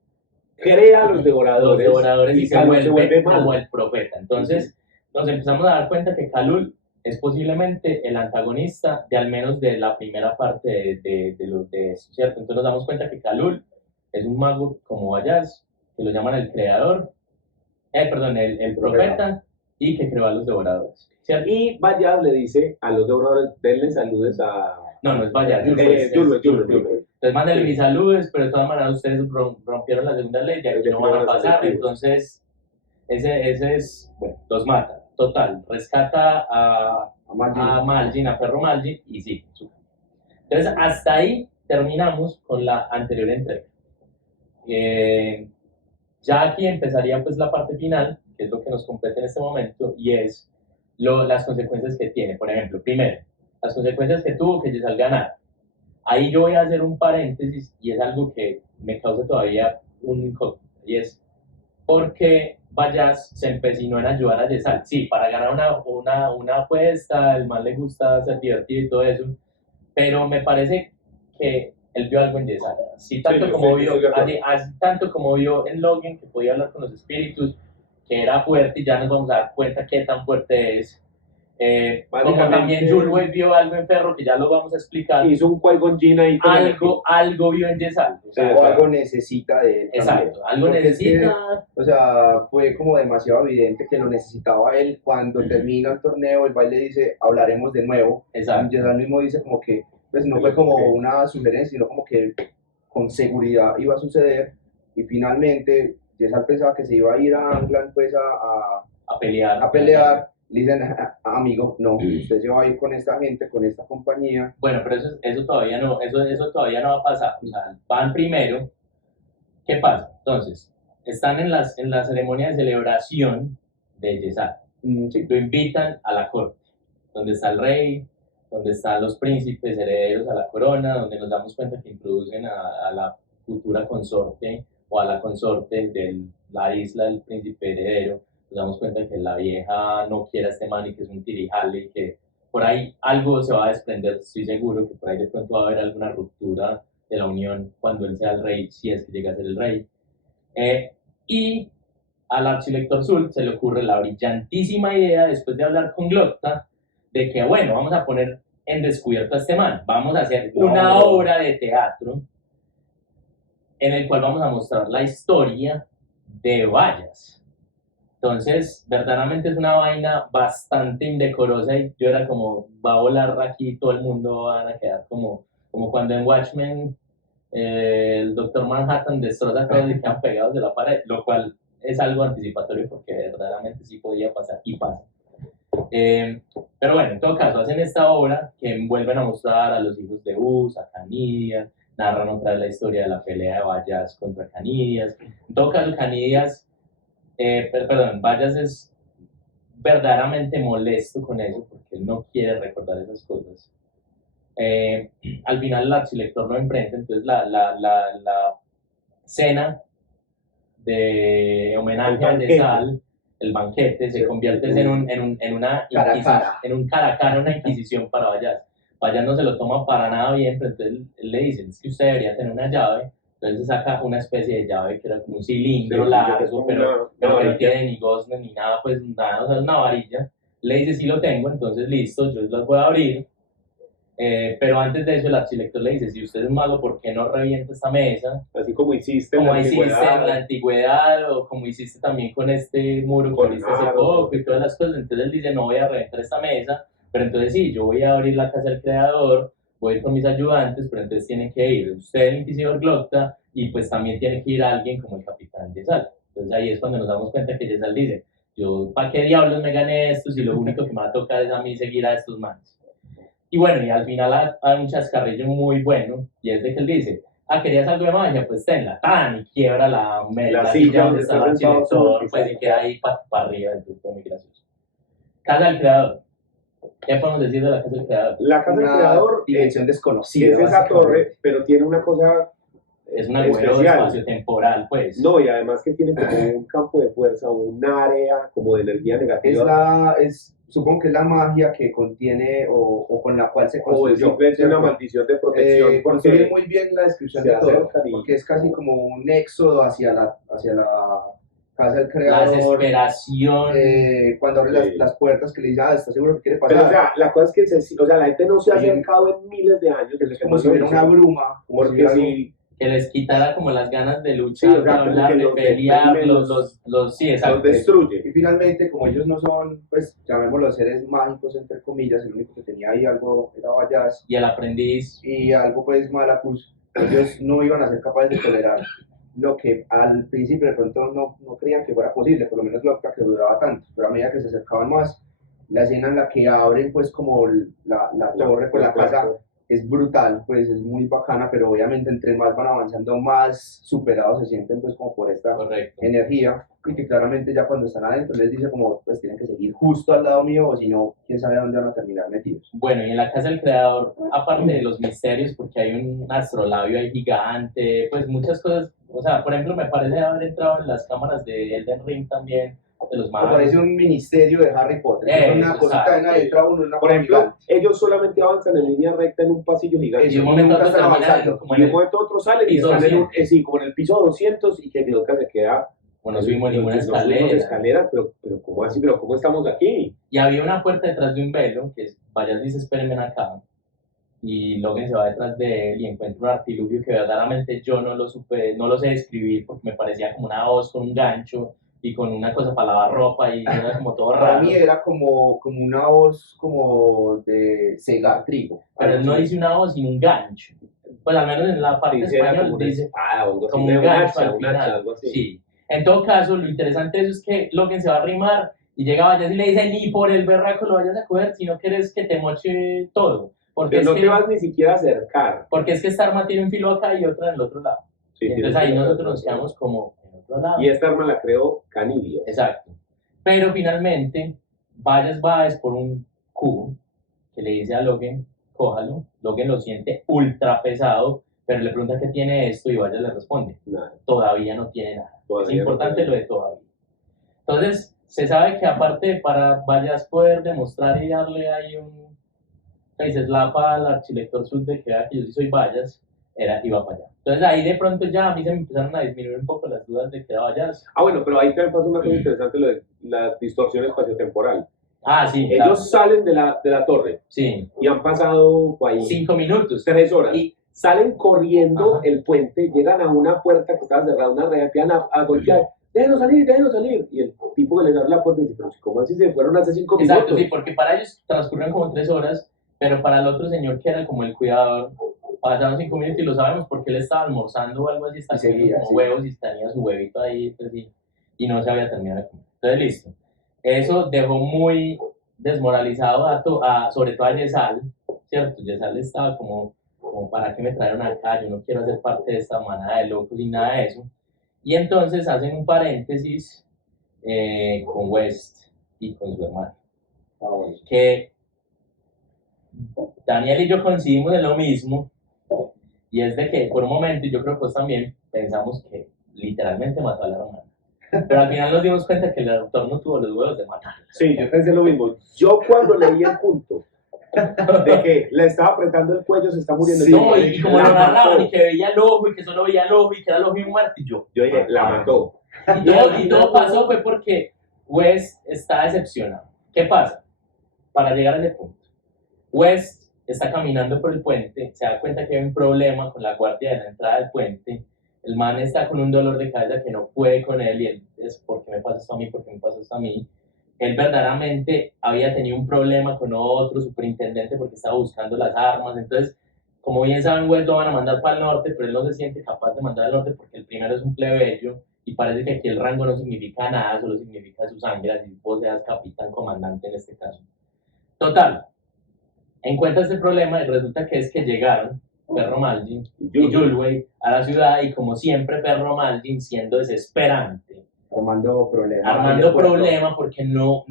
crea a los devoradores, y se Calul vuelve malo. como el profeta. Entonces, nos empezamos a dar cuenta que Calul es posiblemente el antagonista de al menos de la primera parte de eso, ¿cierto? Entonces nos damos cuenta que Calul es un mago como Vallaz, que lo llaman el creador, el profeta, y que creó a los devoradores, ¿cierto? Y Vallaz le dice a los devoradores: denle saludes a... No es Vallaz, Julio. Entonces mándenle Sí. mis saludos, pero de todas maneras ustedes rompieron la segunda ley, ya que no van a pasar, entonces ese es, bueno, los mata. Total, rescata a Malvin, a Perro Malvin, y sí. Entonces, hasta ahí terminamos con la anterior entrega. Ya aquí empezaría pues la parte final, que es lo que nos compete en este momento, y es las consecuencias que tiene. Por ejemplo, primero, las consecuencias que tuvo que Yesal ganar. ahí yo voy a hacer un paréntesis y es algo que me causa todavía un incógnito, y es ¿por qué Vallaz se empecinó en ayudar a Yesal? Sí, para ganar una apuesta, el man le gusta ser divertido y todo eso, pero me parece que él vio algo en Yesal. Así tanto, Sí, como sí, vio, sí, de acuerdo. así tanto como vio en Logan que podía hablar con los espíritus, que era fuerte y ya nos vamos a dar cuenta qué tan fuerte es. Como también Básicamente, Julway vio algo en Ferro, que ya lo vamos a explicar, hizo un Qui-Gon Jinn ahí con el algo vio en Yesal. O sea, O algo necesita de él también. exacto, algo Porque es que, necesita. o sea, fue como demasiado evidente que lo necesitaba él. Cuando termina el torneo, el baile dice, hablaremos de nuevo. Exacto. Yesal mismo dice como que, pues no fue como una sugerencia, sino como que con seguridad iba a suceder. Y finalmente, Yesal pensaba que se iba a ir a Anglan pues A pelear. a pelear. Le dicen, amigo, no, usted se va a ir con esta gente, con esta compañía. Bueno, pero eso todavía no, eso todavía no va a pasar. O sea, van primero. ¿Qué pasa? Entonces, están en la ceremonia de celebración de Yesal. Sí. Lo invitan a la corte, donde está el rey, donde están los príncipes herederos a la corona, donde nos damos cuenta que introducen a la futura consorte o a la consorte de la isla del príncipe heredero. Nos damos cuenta que la vieja no quiere a este man y que es un tirijale y que por ahí algo se va a desprender, estoy seguro que por ahí de pronto va a haber alguna ruptura de la unión cuando él sea el rey, si es que llega a ser el rey. Y al archilector Zul se le ocurre la brillantísima idea, después de hablar con Glocta, de que, bueno, vamos a poner en descubierto a este man, vamos a hacer una obra de teatro en el cual vamos a mostrar la historia de Vallaz. Entonces, verdaderamente es una vaina bastante indecorosa y yo era como, va a volar aquí, todo el mundo van a quedar como cuando en Watchmen el Doctor Manhattan destroza cosas y quedan pegados de la pared, lo cual es algo anticipatorio porque verdaderamente sí podía pasar y pasa. Pero bueno, en todo caso, hacen esta obra que vuelven a mostrar a los hijos de Uz, a Canidias, narran otra vez la historia de la pelea de Vallaz contra Canidias. En todo caso, Canidias, Vallaz es verdaderamente molesto con eso porque él no quiere recordar esas cosas. Al final el archilector lo enfrenta, entonces la cena de homenaje a Yesal, el banquete, se convierte en una cara a cara, una inquisición para Vallaz. Vallaz no se lo toma para nada bien, pero entonces él le dice, es que usted debería tener una llave. Entonces se saca una especie de llave que era como un cilindro largo, pero no tiene ni gozne ni nada, pues nada, o sea, es una varilla. Le dice, sí lo tengo, entonces listo, yo los voy a abrir. Pero antes de eso el archilector le dice, si usted es mago, ¿por qué no revienta esta mesa? Así como hiciste en la antigüedad, o como hiciste también con este muro que abriste hace poco y todas las cosas. Entonces él dice, no voy a reventar esta mesa, pero entonces sí, yo voy a abrir la casa del creador, voy a ir con mis ayudantes, pero entonces tienen que ir usted, el inquisidor Glocta, y pues también tiene que ir alguien como el capitán Yesal. Entonces ahí es cuando nos damos cuenta que Yesal dice, yo, ¿para qué diablos me gané esto si lo único que me va a tocar es a mí seguir a estos manes? Y bueno, y al final hay un chascarrillo muy bueno, y es de que él dice, querías algo de magia, pues tenla, tan, y quiebra la silla donde está el archilector, pues y queda ahí para arriba, entonces fue muy gracioso. Casa del Creador. ¿Qué podemos decir de la Casa del Creador? La Casa del Creador dimensión desconocida. Es esa torre, pero tiene una cosa es un agujero espacio-temporal, pues. No, y además que tiene como un campo de fuerza, un área como de energía negativa. Supongo que es la magia que contiene o con la cual se construyó. O es una maldición de protección. Construye muy bien la descripción de todo, porque es casi como un éxodo hacia la casa del creador. La desesperación. Cuando abre las puertas que le dice, ¿estás seguro que quiere pasar? Pero o sea, la cosa es que la gente no se ha acercado en miles de años. Es como si hubiera una bruma. Porque si... que les quitara como las ganas de luchar, sí, de hablar, de pelear, sí, los destruye. Y finalmente, como ellos no son, pues, llamémoslo seres mágicos, entre comillas, el único que tenía ahí algo era Vallaz. Y el aprendiz. Y algo, pues, Malacus, ellos no iban a ser capaces de tolerar lo que al principio de pronto no creían que fuera posible, por lo menos lo que duraba tanto, pero a medida que se acercaban más, la escena en la que abren, pues, como la torre con la casa, es brutal, pues es muy bacana, pero obviamente entre más van avanzando, más superados se sienten pues como por esta energía. y que claramente ya cuando están adentro les dice como, pues tienen que seguir justo al lado mío, o si no, quién sabe dónde van a terminar metidos. Bueno, y en la casa del creador, aparte de los misterios, porque hay un astrolabio ahí gigante, pues muchas cosas, o sea, por ejemplo, me parece haber entrado en las cámaras de Elden Ring también, de los Me magos. parece un ministerio de Harry Potter, es una Eso, cosita en la exacto. letra uno, una Por ejemplo, ellos solamente avanzan en línea recta en un pasillo gigante. Y de un momento a nunca otro están terminan avanzando. como Y de en un momento a otro salen y piso están en un, 200. sí, como en el piso 200 y que nunca se queda. Bueno, no subimos ninguna No subimos escalera. escaleras, pero ¿cómo así? ¿Pero cómo estamos aquí? Y había una puerta detrás de un velo, que es, Vayas dice, espérenme acá. Y Logan se va detrás de él y encuentra un artilugio que verdaderamente yo no lo supe, no lo sé describir porque me parecía como una hoz con un gancho y con una cosa para lavar ropa y era como todo Para raro. mí era como una voz como de segar trigo. Pero él no dice una hoz, sino un gancho. Pues al menos en la parte Dice, era española como una dice espada o algo así, como una un gancho hacha, al un hacha, final. algo así. Sí. En todo caso, lo interesante de eso es que Logan se va a arrimar y llega Vayas y le dice, ni por el berraco lo vayas a coger, si no quieres que te moche todo. Porque Pero es no que, te vas ni siquiera a acercar. porque es que esta arma tiene un filo acá y otra en el otro lado. Sí, Y entonces tiene ahí un filo nosotros acá. nos quedamos como en otro lado. Y esta arma la creó Canidia. Exacto. Pero finalmente, Vayas va es por un cubo que le dice a Logan, cójalo. Logan lo siente ultra pesado, pero le pregunta qué tiene esto y Vayas le responde, Nada. todavía no tiene nada. Todavía Es no importante tiene lo de todavía. Entonces, se sabe que aparte para Vayas poder demostrar y darle ahí un se slapa al archilector sud de que vea que yo sí soy Vayas, iba para allá. Entonces ahí de pronto ya a mí se me empezaron a disminuir un poco las dudas de que era Vayas. Ah, bueno, pero ahí también pasa una cosa interesante, lo de la distorsión espaciotemporal. Ah, sí, Ellos claro. salen de la torre Sí, y han pasado ahí 5 minutos. 3 horas. Y Salen corriendo Ajá. el puente, llegan a una puerta que estaba cerrada, una reja, empiezan a golpear. Déjenos salir, déjenos salir. Y el tipo que les abre la puerta dice, pero ¿cómo así se fueron hace 5 minutos? exacto, sí, porque para ellos transcurrieron como 3 horas, pero para el otro señor que era como el cuidador, pasaron 5 minutos y lo sabemos porque él estaba almorzando o algo así, estaba Y seguía, comiendo como sí. huevos y tenía su huevito ahí, pues, y no se había terminado de comer. Entonces, listo. Eso dejó muy desmoralizado sobre todo a Yesal, ¿cierto? Yesal estaba como para qué me trajeron acá, yo no quiero hacer parte de esta manada de locos y nada de eso. Y entonces hacen un paréntesis con West y con su hermano. Ah, bueno. Que Daniel y yo coincidimos en lo mismo, y es de que por un momento, y yo creo que vos también, pensamos que literalmente mató a la hermana. Pero al final nos dimos cuenta que el autor no tuvo los huevos de matar. Sí, yo pensé lo mismo. Yo cuando leí el punto de que le estaba apretando el cuello, se está muriendo. Sí, No, y como la lo narraban, mató. y que veía el ojo, y que solo veía el ojo, y que era el ojo y un muerto, y yo. Yo dije, la mató. Y todo pasó fue porque West está decepcionado. ¿Qué pasa? Para llegar a ese punto, West está caminando por el puente, se da cuenta que hay un problema con la guardia de la entrada del puente, el man está con un dolor de cabeza que no puede con él y él es, ¿por qué me pasa esto a mí? ¿Por qué me pasa esto a mí? Él verdaderamente había tenido un problema con otro superintendente porque estaba buscando las armas, entonces, como bien saben, West lo van a mandar para el norte, pero él no se siente capaz de mandar al norte porque el primero es un plebeyo y parece que aquí el rango no significa nada, solo significa su sangre, así vos seas capitán, comandante en este caso. Total, encuentra este problema y resulta que es que llegaron Perro Malgin y Yulwey a la ciudad y como siempre Perro Malgin siendo desesperante, Armando problemas. armando problemas porque no,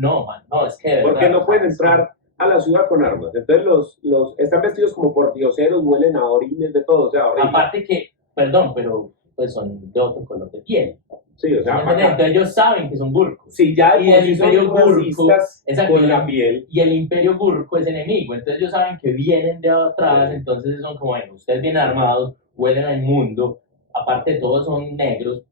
es que de verdad, Porque no pueden es que- entrar a la ciudad con armas. Entonces los están vestidos como pordioseros, huelen a orines, de todo. O sea, horrible. Aparte que, perdón, pero pues son de otro color de piel. Sí, o ¿Sí sea, me entienden? Entonces ellos saben que son gurkos. si ya Y el sí son Imperio Gurko, racistas exacto, con la piel. Y el Imperio Gurko es enemigo, entonces ellos saben que vienen de atrás, entonces son como, bueno, ustedes vienen armados, huelen a inmundo, aparte de todo son negros,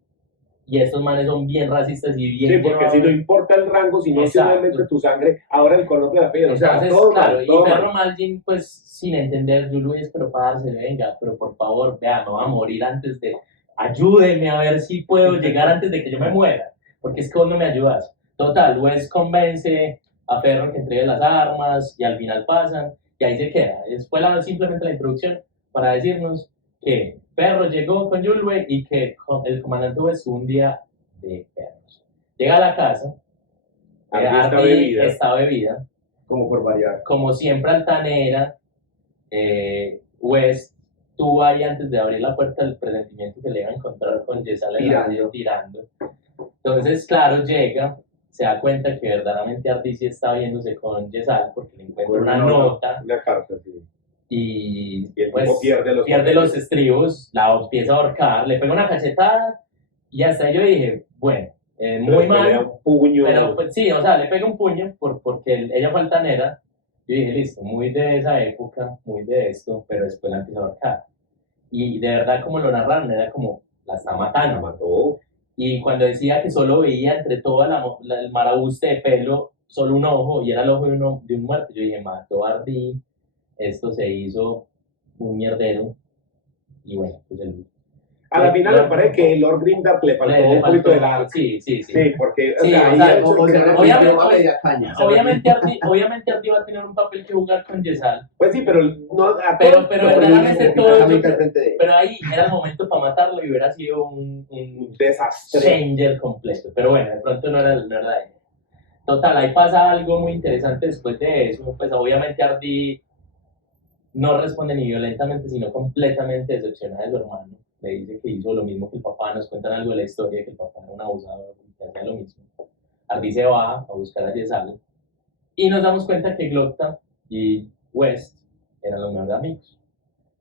y estos manes son bien racistas y bien Sí, porque si no llevados. importa el rango, si no Exacto. simplemente tu sangre, ahora el color de la piel. O sea, Entonces, todo claro, mal, y todo mal. Perro Malgin, pues, sin entender, Yulu es, pero parce, venga, pero por favor, vea, no va a morir antes de, ayúdeme a ver si puedo llegar antes de que yo me muera, porque es que vos no me ayudas. Total, Wes convence a Perro que entregue las armas, y al final pasan, y ahí se queda. Fue simplemente la introducción para decirnos que Perro llegó con Yulwe y que el comandante Wes un día de perros. Llega a la casa, Ardi está bebida, Como por variar. como siempre altanera, West tuvo ahí antes de abrir la puerta el presentimiento que le iba a encontrar con Yesal tirando. Entonces, claro, llega, se da cuenta que verdaderamente Ardi sí está viéndose con Yesal porque le encuentra una nota Una carta, sí. y Y el pues tipo pierde los pierde papeles. los estribos, la empieza a ahorcar, le pega una cachetada y hasta ahí yo dije, bueno, Pero muy después le da mal, un puño. pero pues sí, o sea, le pega un puño porque ella fue altanera. Yo dije, listo, muy de esa época, muy de esto, pero después la empieza a ahorcar. Y de verdad, como lo narraron, era como, la está La matando. mató. Y cuando decía que solo veía entre toda el marabuste de pelo, solo un ojo, y era el ojo de un muerto, yo dije, mató a Ardí, esto se hizo un mierdero, y bueno, pues A la final me parece que Lord Grimdark le faltó un poquito de la... sí, sí, sí. Sí, porque, Sí, o ahí sea, es el O se que- repitió a media caña. obviamente Ardi va a tener un papel que jugar con Yesal, Pues sí, pero no, a pero todos- verdaderamente todo, Precisamente pero ahí era el momento para matarlo y hubiera sido un un desastre. changer completo, pero bueno, de pronto no era la idea. Total, ahí pasa algo muy interesante después de eso, pues obviamente Ardi no responde ni violentamente, sino completamente decepcionada de su hermano. Le dice que hizo lo mismo que el papá, nos cuentan algo de la historia, que el papá era un abusador y que hacía lo mismo. Ardi se va a buscar a Yesal y nos damos cuenta que Glocta y West eran los mejores amigos.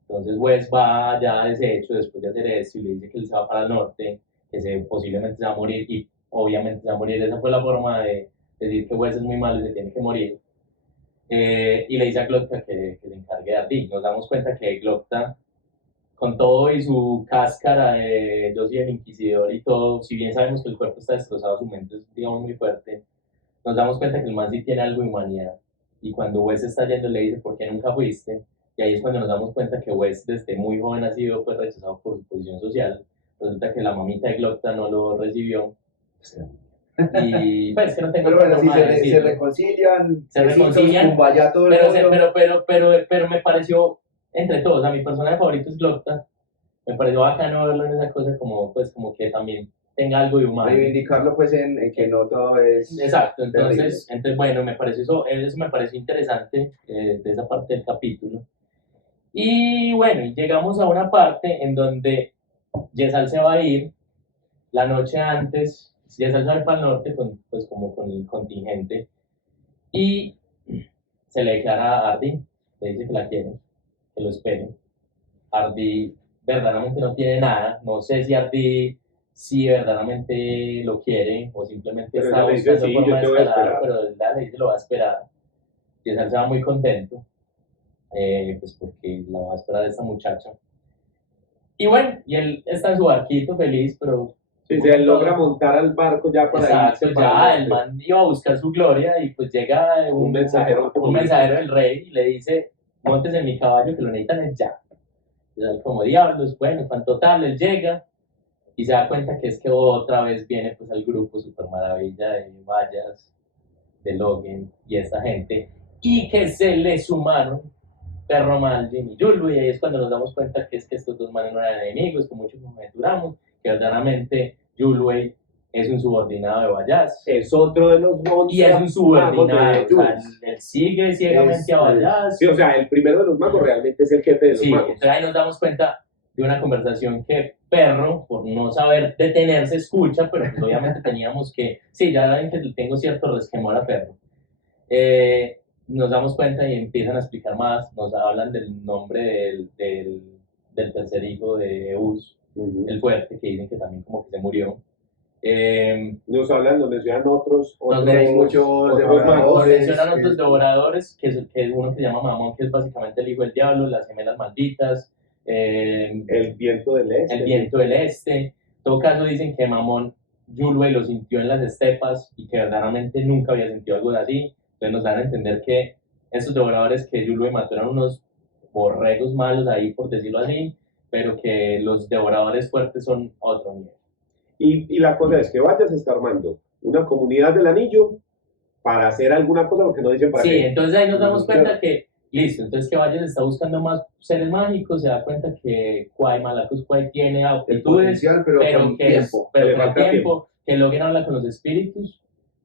Entonces West va ya deshecho después de hacer esto y le dice que él se va para el norte, que posiblemente se va a morir y obviamente se va a morir. Esa fue la forma de decir que West es muy malo y se tiene que morir. Y le dice a Glocta que se encargue de Ardi. Nos damos cuenta que Glocta, con todo y su cáscara de yo soy el inquisidor y todo, si bien sabemos que el cuerpo está destrozado, su mente es, digamos, muy fuerte, nos damos cuenta que el man sí tiene algo de humanidad. Y cuando Wes está yendo le dice, ¿por qué nunca fuiste? Y ahí es cuando nos damos cuenta que Wes desde muy joven ha sido pues, rechazado por su posición social. Resulta que la mamita de Glocta no lo recibió. Y pues que no tengo Pero bueno, si forma de se decirlo. reconcilian, Se besitos, reconcilian, kumbaya, todo el pero, mundo. pero me pareció, entre todos, a mi personaje favorito es Glocta. Me pareció bacano verlo en esa cosa como, pues, como que también tenga algo de humano. Reivindicarlo pues en que no todo es Exacto, terrible. entonces bueno, me pareció eso me pareció interesante de esa parte del capítulo. Y bueno, y llegamos a una parte en donde Yesal se va a ir la noche antes, Yesal se va a ir para el norte con, pues, como con el contingente y se le declara a Ardi, le dice que la quiere, que lo espere. Ardi verdaderamente no tiene nada, no sé si Ardi si verdaderamente lo quiere o simplemente Pero está ella le dice, buscando sí, forma yo de te voy a escalar, esperar. pero él le dice lo va a esperar. Y él se va muy contento, pues porque la va a esperar esta muchacha. Y bueno, y él está en su barquito feliz, pero... Si se logra montar al barco ya para Exacto, irse para ya el man iba a buscar su gloria y pues llega Un mensajero un mensajero del rey y le dice, montes en mi caballo que lo necesitan es ya. Y él como diablos, bueno, tan total, él llega y se da cuenta que es que otra vez viene pues al grupo Super Maravilla de Vallas, de Logan y esta gente, y que se le sumaron Perro Malvin y Yulu, y ahí es cuando nos damos cuenta que es que estos dos manes no eran enemigos, con mucho conjeturamos, que verdaderamente Yulway es un subordinado de Vallas. Es otro de los monstruos. Y es un subordinado, de o sea, Jules. él sigue ciegamente a Vallas. Sí, o sea, el primero de los magos realmente es el jefe de los Sí, magos. entonces ahí nos damos cuenta de una conversación que Perro, por no saber detenerse, escucha, pero pues obviamente teníamos que, sí, ya ven que tengo cierto resquemor a Perro. Nos damos cuenta y empiezan a explicar más, nos hablan del nombre del tercer hijo de Eus, el fuerte, que dicen que también como que se murió. Nos hablan, nos mencionan otros muchos magos. Nos mencionan otros devoradores, que es uno que se llama Mamón, que es básicamente el hijo del diablo, las gemelas malditas, el viento del este. el viento del este. En todo caso dicen que Mamón Yulwe lo sintió en las estepas y que verdaderamente nunca había sentido algo así. Entonces nos dan a entender que esos devoradores que Yulwe mató eran unos borregos malos ahí, por decirlo así, pero que los devoradores fuertes son otro nivel. Y la cosa es que Vallas está armando una comunidad del anillo para hacer alguna cosa porque no dicen para Sí, qué. entonces ahí nos damos cuenta que, listo, entonces que Valles está buscando más seres mágicos, se da cuenta que Kwai Malacus Kwai tiene el aptitudes, potencial, pero con que tiempo. pero Le con el falta tiempo, que Logan habla con los espíritus,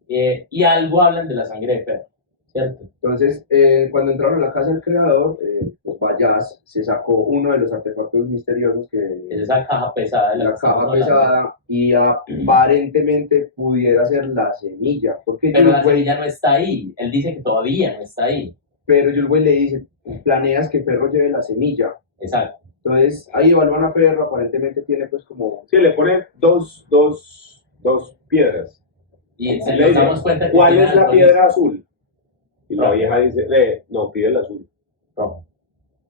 y algo hablan de la sangre de perro, ¿cierto? Entonces, cuando entraron a la casa del creador, pues Bayas se sacó uno de los artefactos misteriosos Es que esa caja pesada de la la que estamos caja hablando. pesada y aparentemente pudiera ser la semilla, porque Pero la Yulwei, semilla no está ahí. Él dice que todavía no está ahí. pero Yulwei le dice, planeas que Ferro lleve la semilla. Exacto. Entonces ahí evalúan a Ferro, aparentemente tiene pues como... Sí, le ponen dos piedras. Y Y se le nos dice, damos cuenta que ¿cuál tiene es la algo piedra azul? Y la Roja. vieja dice, no, pide la azul. rojo.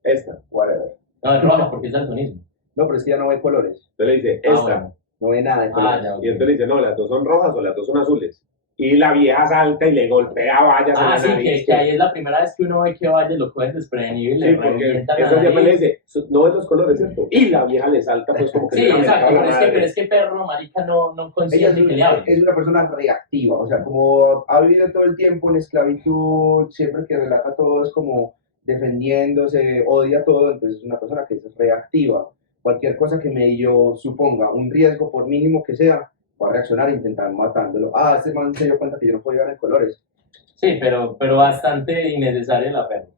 Esta. Whatever. No, es roja porque es daltonismo. No, pero es que ya no ve colores, Entonces le dice, Ah, esta. bueno. no ve nada en Ah, colores. ya, ok. Y entonces le dice, no, las dos son rojas o las dos son azules. Y la vieja salta y le golpea vallas en Ah, la sí, nariz. que ahí es la primera vez que uno ve que Valle lo cogen desprevenido y Sí, le porque revientan la eso siempre le nariz. dice, no ves los colores, ¿cierto? Y la vieja le salta pues como que Sí, le va a exacto, meter a la pero es, que, madre. pero es que perro, marica, no Ella consiente que le hable. es una persona reactiva, o sea, como ha vivido todo el tiempo en esclavitud, siempre que relata todo es como defendiéndose, odia todo, entonces es una persona que es reactiva. Cualquier cosa que medio suponga un riesgo, por mínimo que sea, va a reaccionar e intentar matándolo. Ah, este man se dio cuenta que yo no podía ver en colores. Sí, pero bastante innecesaria la perro.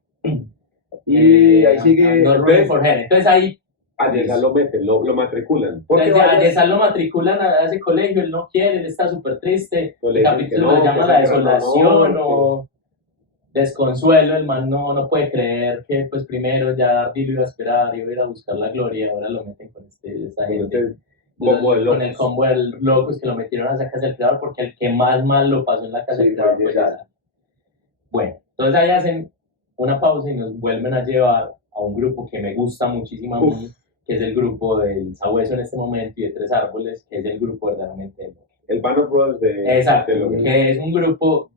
Y ahí sigue... No running for her. Entonces ahí, A Yesal lo meten, lo matriculan. Porque entonces, a Vallas- Yesal lo matriculan a ese colegio, él no quiere, él está súper triste. No le El dicen que capítulo no, lo que llama se la enterró, desolación no, o desconsuelo. El man no puede creer que pues primero ya Ardi lo iba a esperar, iba a ir a buscar la gloria, ahora lo meten con esta Con gente. este combo de Con el locos. combo de locos que lo metieron a esa casa del creador porque el que más mal lo pasó en la casa Sí, del creador fue fue Yesal. Yesal. Bueno, entonces ahí hacen una pausa y nos vuelven a llevar a un grupo que me gusta muchísimo a mí, que es el grupo del Sabueso en este momento y de Tres Árboles, que es el grupo verdaderamente. El Band of Brothers de... Exacto, de Logan. que es un grupo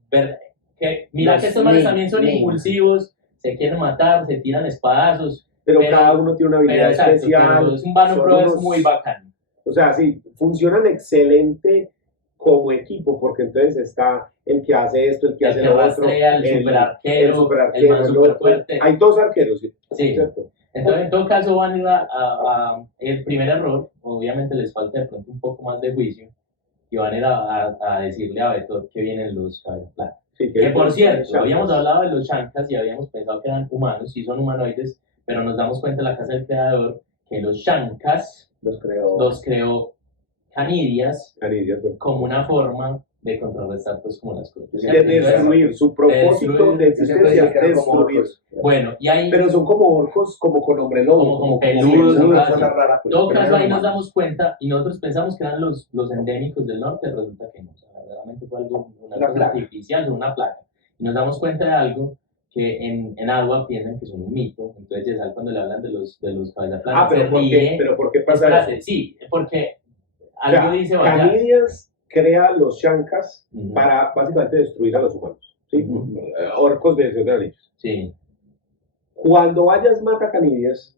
que mira Los que estos manes Ning, también son Ning. impulsivos, se quieren matar, se tiran espadazos, Pero pero- cada uno tiene una pero habilidad exacto, especial. pero es un Band of son Brothers unos- muy bacano. O sea, sí, funcionan excelente como equipo, porque entonces está el que hace esto, el que El hace que lo otro, rastrea, el superarquero, el superarquero, man el super otro. fuerte. Hay dos arqueros, ¿sí? Sí. ¿Cierto? Entonces, en todo caso, van a ir el primer error, obviamente les falta de pronto un poco más de juicio, y van a ir a decirle a Beto que vienen los cabezas planas. Sí, Que por cierto, Shankas. habíamos hablado de los Shankas y habíamos pensado que eran humanos, sí son humanoides, pero nos damos cuenta en la casa del creador que los Shankas Los creo. los creó Canidias Canidias, pues. como una forma de contrarrestar pues como las cosas. De De Entonces, destruir, su propósito destruir. de Yo siempre decía existencia que es eran como destruir. orcos. bueno, y ahí Pero son como orcos, como con hombre lobo. Como Sí, peludos, es una casi. cosa rara. En todo pero caso, eran ahí nos humanos. damos cuenta y nosotros pensamos que eran los endémicos del norte, resulta que no, o sea, verdaderamente fue algo, una Una cosa plaga. artificial, una plaga. Y nos damos cuenta de algo que en agua piensan que son un mito, entonces Yesal cuando le hablan de los cabezaplanas, Pero se ¿por qué? ríe. Pero ¿por qué pasa Espérate, eso? sí, porque O sea, algo dice Bayas. Canidias crea los Shankas Ujú. para básicamente destruir a los humanos. ¿sí? Ujú. Orcos de Señor de los Anillos. Sí, Cuando Vallas mata a Canidias,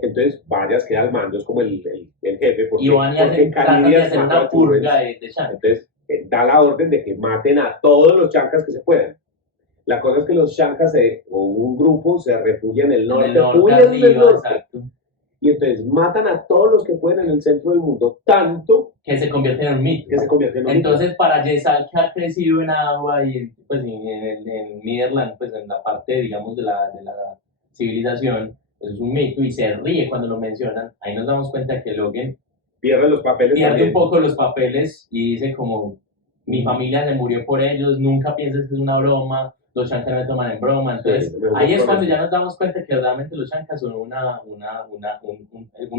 entonces Vallas queda al mando, es como el jefe. Porque, y van y porque tratan de hacer mató una a Turrens. purga de Shanks. Entonces, da la orden de que maten a todos los Shankas que se puedan. La cosa es que los Shankas o un grupo se refugia en el En norte, el norte, muy en el arriba, norte, exacto, y entonces matan a todos los que pueden en el centro del mundo, tanto que se convierte en un mito. que se convierte en un Entonces, para Yesal, que ha crecido en agua y pues, en Midland, pues en la parte, digamos, de la civilización, eso es un mito y se ríe cuando lo mencionan. Ahí nos damos cuenta que Logan pierde los papeles pierde también. un poco los papeles y dice como, mi familia se murió por ellos, nunca pienses que es una broma, los Shankas me toman en broma. Entonces, Sí, mejor ahí es por cuando eso. ya nos damos cuenta que realmente los Shankas son uno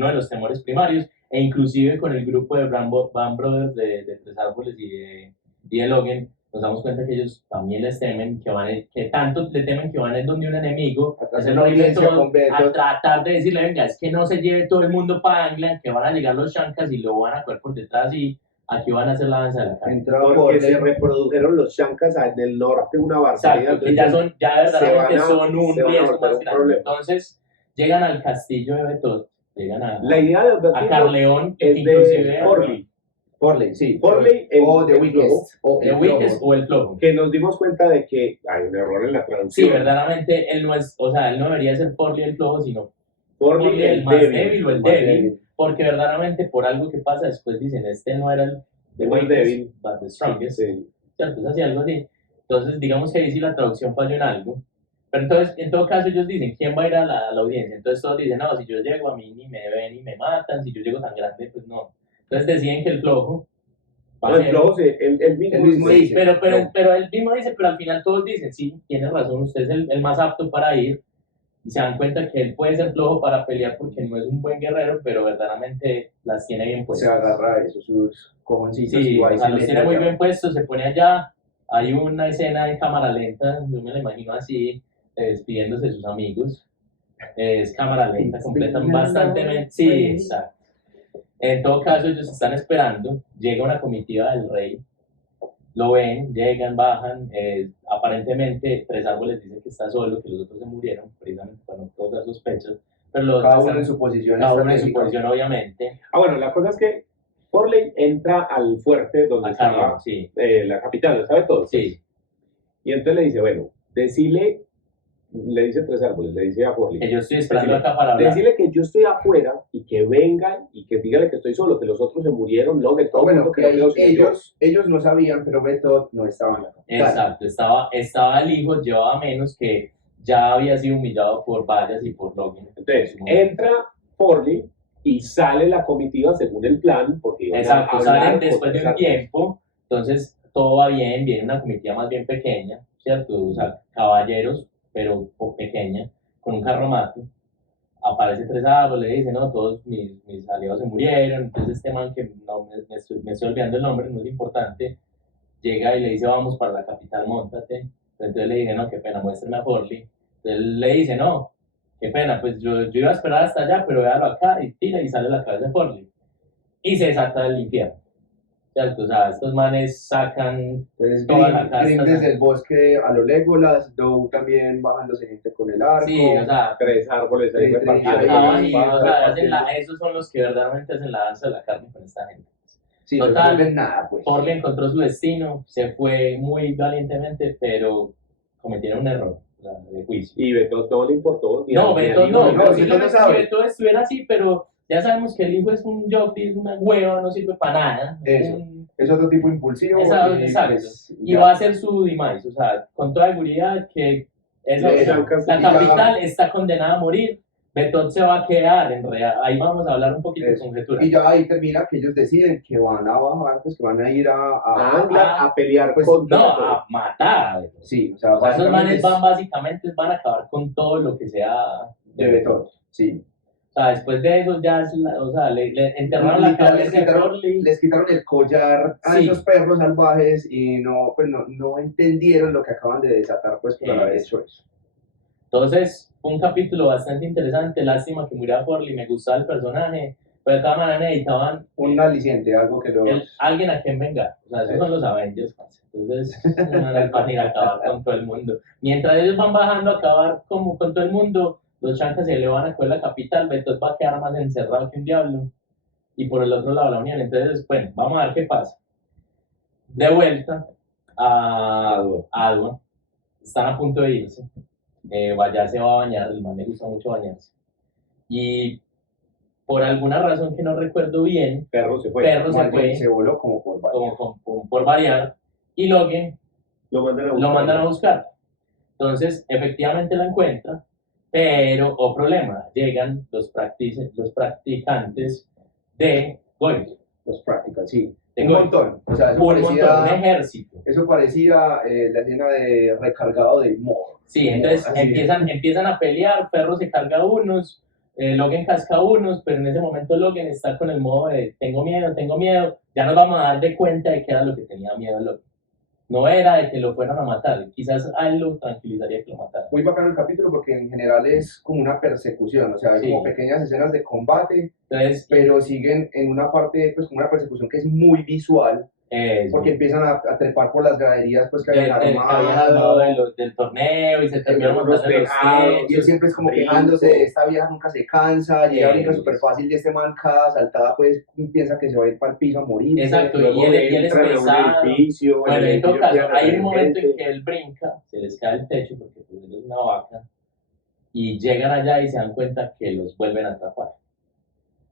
de los temores primarios, e inclusive con el grupo de Band Brothers de Tres Árboles y de Logan, nos damos cuenta que ellos también les temen, que tanto le temen que van en donde un enemigo, A es el una horrible audiencia todo, con Beto. a tratar de decirle, venga, es que no se lleve todo el mundo para England, que van a llegar los Shankas y lo van a coger por detrás y aquí van a hacer la danza de la cara. Entra Porque por se reprodujeron los Shankas en el norte, una barbaridad. Exacto, que ya verdaderamente son un se van a riesgo volver más un grande. problema. Entonces, llegan al castillo de Betot, llegan La idea de a Albertino Carleón, que es de inclusive Forley, Forley, sí. Forley, o The el Weakest. O el el Wickes Flojo. o el Flojo. que nos dimos cuenta de que hay un error en la Sí, traducción. verdaderamente él no es, o sea, él no debería ser Forley el Flojo, sino Forley, Forley el más débil o el más débil, débil. porque verdaderamente por algo que pasa después dicen, este no era el más weakest, débil. but the strongest. Sí. ¿Cierto? Es así, algo así. Entonces, digamos que ahí sí la traducción falló en algo, Pero entonces, en todo caso, ellos dicen, ¿quién va a ir a la audiencia? Entonces todos dicen, no, si yo llego a mí ni me ven ni me matan, si yo llego tan grande, pues no. Entonces deciden que el flojo va No, a el ser... flojo, él mismo, Él mismo Sí, dice, pero él mismo dice, pero al final todos dicen, sí, tiene razón, usted es el más apto para ir. Y se dan cuenta que él puede ser flojo para pelear porque no es un buen guerrero, pero verdaderamente las tiene bien se puestas. agarra a eso, sus cojoncitos Sí, y va o y sea, se los mete tiene muy allá. bien puestos, se pone allá. Hay una escena en cámara lenta, yo me la imagino así, despidiéndose de sus amigos. Es cámara lenta, completan bastante. Sí, exacto. En todo caso, ellos están esperando, llega una comitiva del rey, lo ven, llegan, bajan, aparentemente Tres Árboles dice que está solo, que los otros se murieron, precisamente para no causar sospechas, pero los Cada otros uno en están, su posición cada uno en su estratégica. posición obviamente, Bueno, la cosa es que Forley entra al fuerte donde acá estaba no, sí, la capital, ¿lo sabe todo? sí, Y entonces le dice, bueno, decile, le dice Tres Árboles, le dice a Forley, que yo estoy esperando decile, acá para hablar. decile que yo estoy afuera y que vengan y que dígale que estoy solo, que los otros se murieron, Logan, todo el Bueno, mundo que que no quedó sino yo. ellos no sabían, pero Beto no estaba en la capital. Exacto, estaba el hijo, llevaba menos que ya había sido humillado por Vallas y por Logan. Entonces, entra Forley y sale la comitiva según el plan, porque iban a Exacto, hablar salen con después de Tres un Árboles. tiempo, entonces todo va bien, viene una comitiva más bien pequeña, ¿cierto? O sea, caballeros, pero pequeña, con un carromato. Aparece Tres Árboles, le dice, no, todos mis aliados se murieron, entonces este man que no, me estoy olvidando el nombre, no es importante, llega y le dice, vamos para la capital, móntate. Entonces le dije, no, qué pena, muéstrame a Forley. Entonces le dice, no, qué pena, pues yo iba a esperar hasta allá, pero véalo acá, y tira y sale la cabeza de Forley. Y se desata del infierno. ¿Cierto? O sea, estos manes sacan Entonces, toda la Grim casta. desde el bosque a lo Legolas, Doe también bajándose gente con el arco. Sí, o sea, Tres árboles ahí Tres repartidos. acaban y, ahí o sea, repartiendo. esos son los que verdaderamente hacen la danza de la carne con esta gente. Sí, no Total, resuelven nada, pues. Forley encontró su destino, se fue muy valientemente, pero cometieron un error, o sea, de juicio. Y Beto no le importó. ni No, a- ni a Beto Lino, no, ni a- posiblemente no sabe. si Beto estuviera así, pero ya sabemos que el hijo es un jockey, es una hueva, no sirve para nada. Eso. Es otro tipo impulsivo. Exacto. Pues, Y ya. va a ser su demise, o sea, con toda seguridad que Eso. la Y ya- capital está condenada a morir. Beto se va a quedar en real. Ahí vamos a hablar un poquito de Eso. conjetura. Y ya ahí termina que ellos deciden que van a bajar, pues que van a ir A Anglar a pelear pues, contra No, todo. a matar a Beto. Sí, o sea, O sea, esos manes básicamente van a acabar con todo lo que sea de Beto. Sí. O sea, después de eso ya, o sea, le enterraron la Literal, cabeza de Forley. les quitaron el collar a Sí. esos perros salvajes y no, pues no entendieron lo que acaban de desatar pues por haber hecho eso. Entonces, fue un capítulo bastante interesante. Lástima que muriera Forley, me gustaba el personaje, pero de todas maneras necesitaban Un aliciente, algo que los... alguien a quien vengar. O sea, esos son los Avengers, parce. Entonces, no van a ir a acabar con todo el mundo. Mientras ellos van bajando a acabar como con todo el mundo, los chancas se le van a coger la capital, Beto va a quedar más encerrado que un diablo. Y por el otro lado la Unión. Entonces, bueno, vamos a ver qué pasa. De vuelta a Adwa. Están a punto de irse. Vaya se va a bañar, el man le gusta mucho bañarse. Y por alguna razón que no recuerdo bien, Perro se fue. Perro se fue, Se voló como por varios. como por variar, y Logan Lo mandan a buscar. lo mandan a buscar. Entonces, efectivamente la encuentra, pero, problema, llegan los practicantes de Goy. Los practicals, sí. De Un Goy. montón. O sea, Un montón, un ejército. eso parecía la escena de recargado de Mor. Sí, entonces Así. empiezan a pelear, Perro se carga a unos, Logan casca a unos, pero en ese momento Logan está con el modo de tengo miedo, ya nos vamos a dar de cuenta de que era lo que tenía miedo Logan. No era de que lo fueran a matar, quizás a él lo tranquilizaría que lo mataran. Muy bacano el capítulo porque en general es como una persecución, o sea, hay Sí. como pequeñas escenas de combate, Entonces, pero siguen en una parte, pues como una persecución que es muy visual, porque empiezan a trepar por las graderías pues que habían armado, del torneo y se terminan Unos montando los tejados, y él siempre es como brinco. quejándose, esta vieja nunca se cansa, llega a brincar Eso. súper fácil y este man cada saltada pues piensa que se va a ir para el piso a morir. Exacto, Luego y él es entran a un pesado. edificio. Bueno, en todo ellos caso, llegan a hay ver un momento en gente. que él brinca, se les cae el techo porque pues, él es una vaca, y llegan allá y se dan cuenta que los vuelven a atrapar.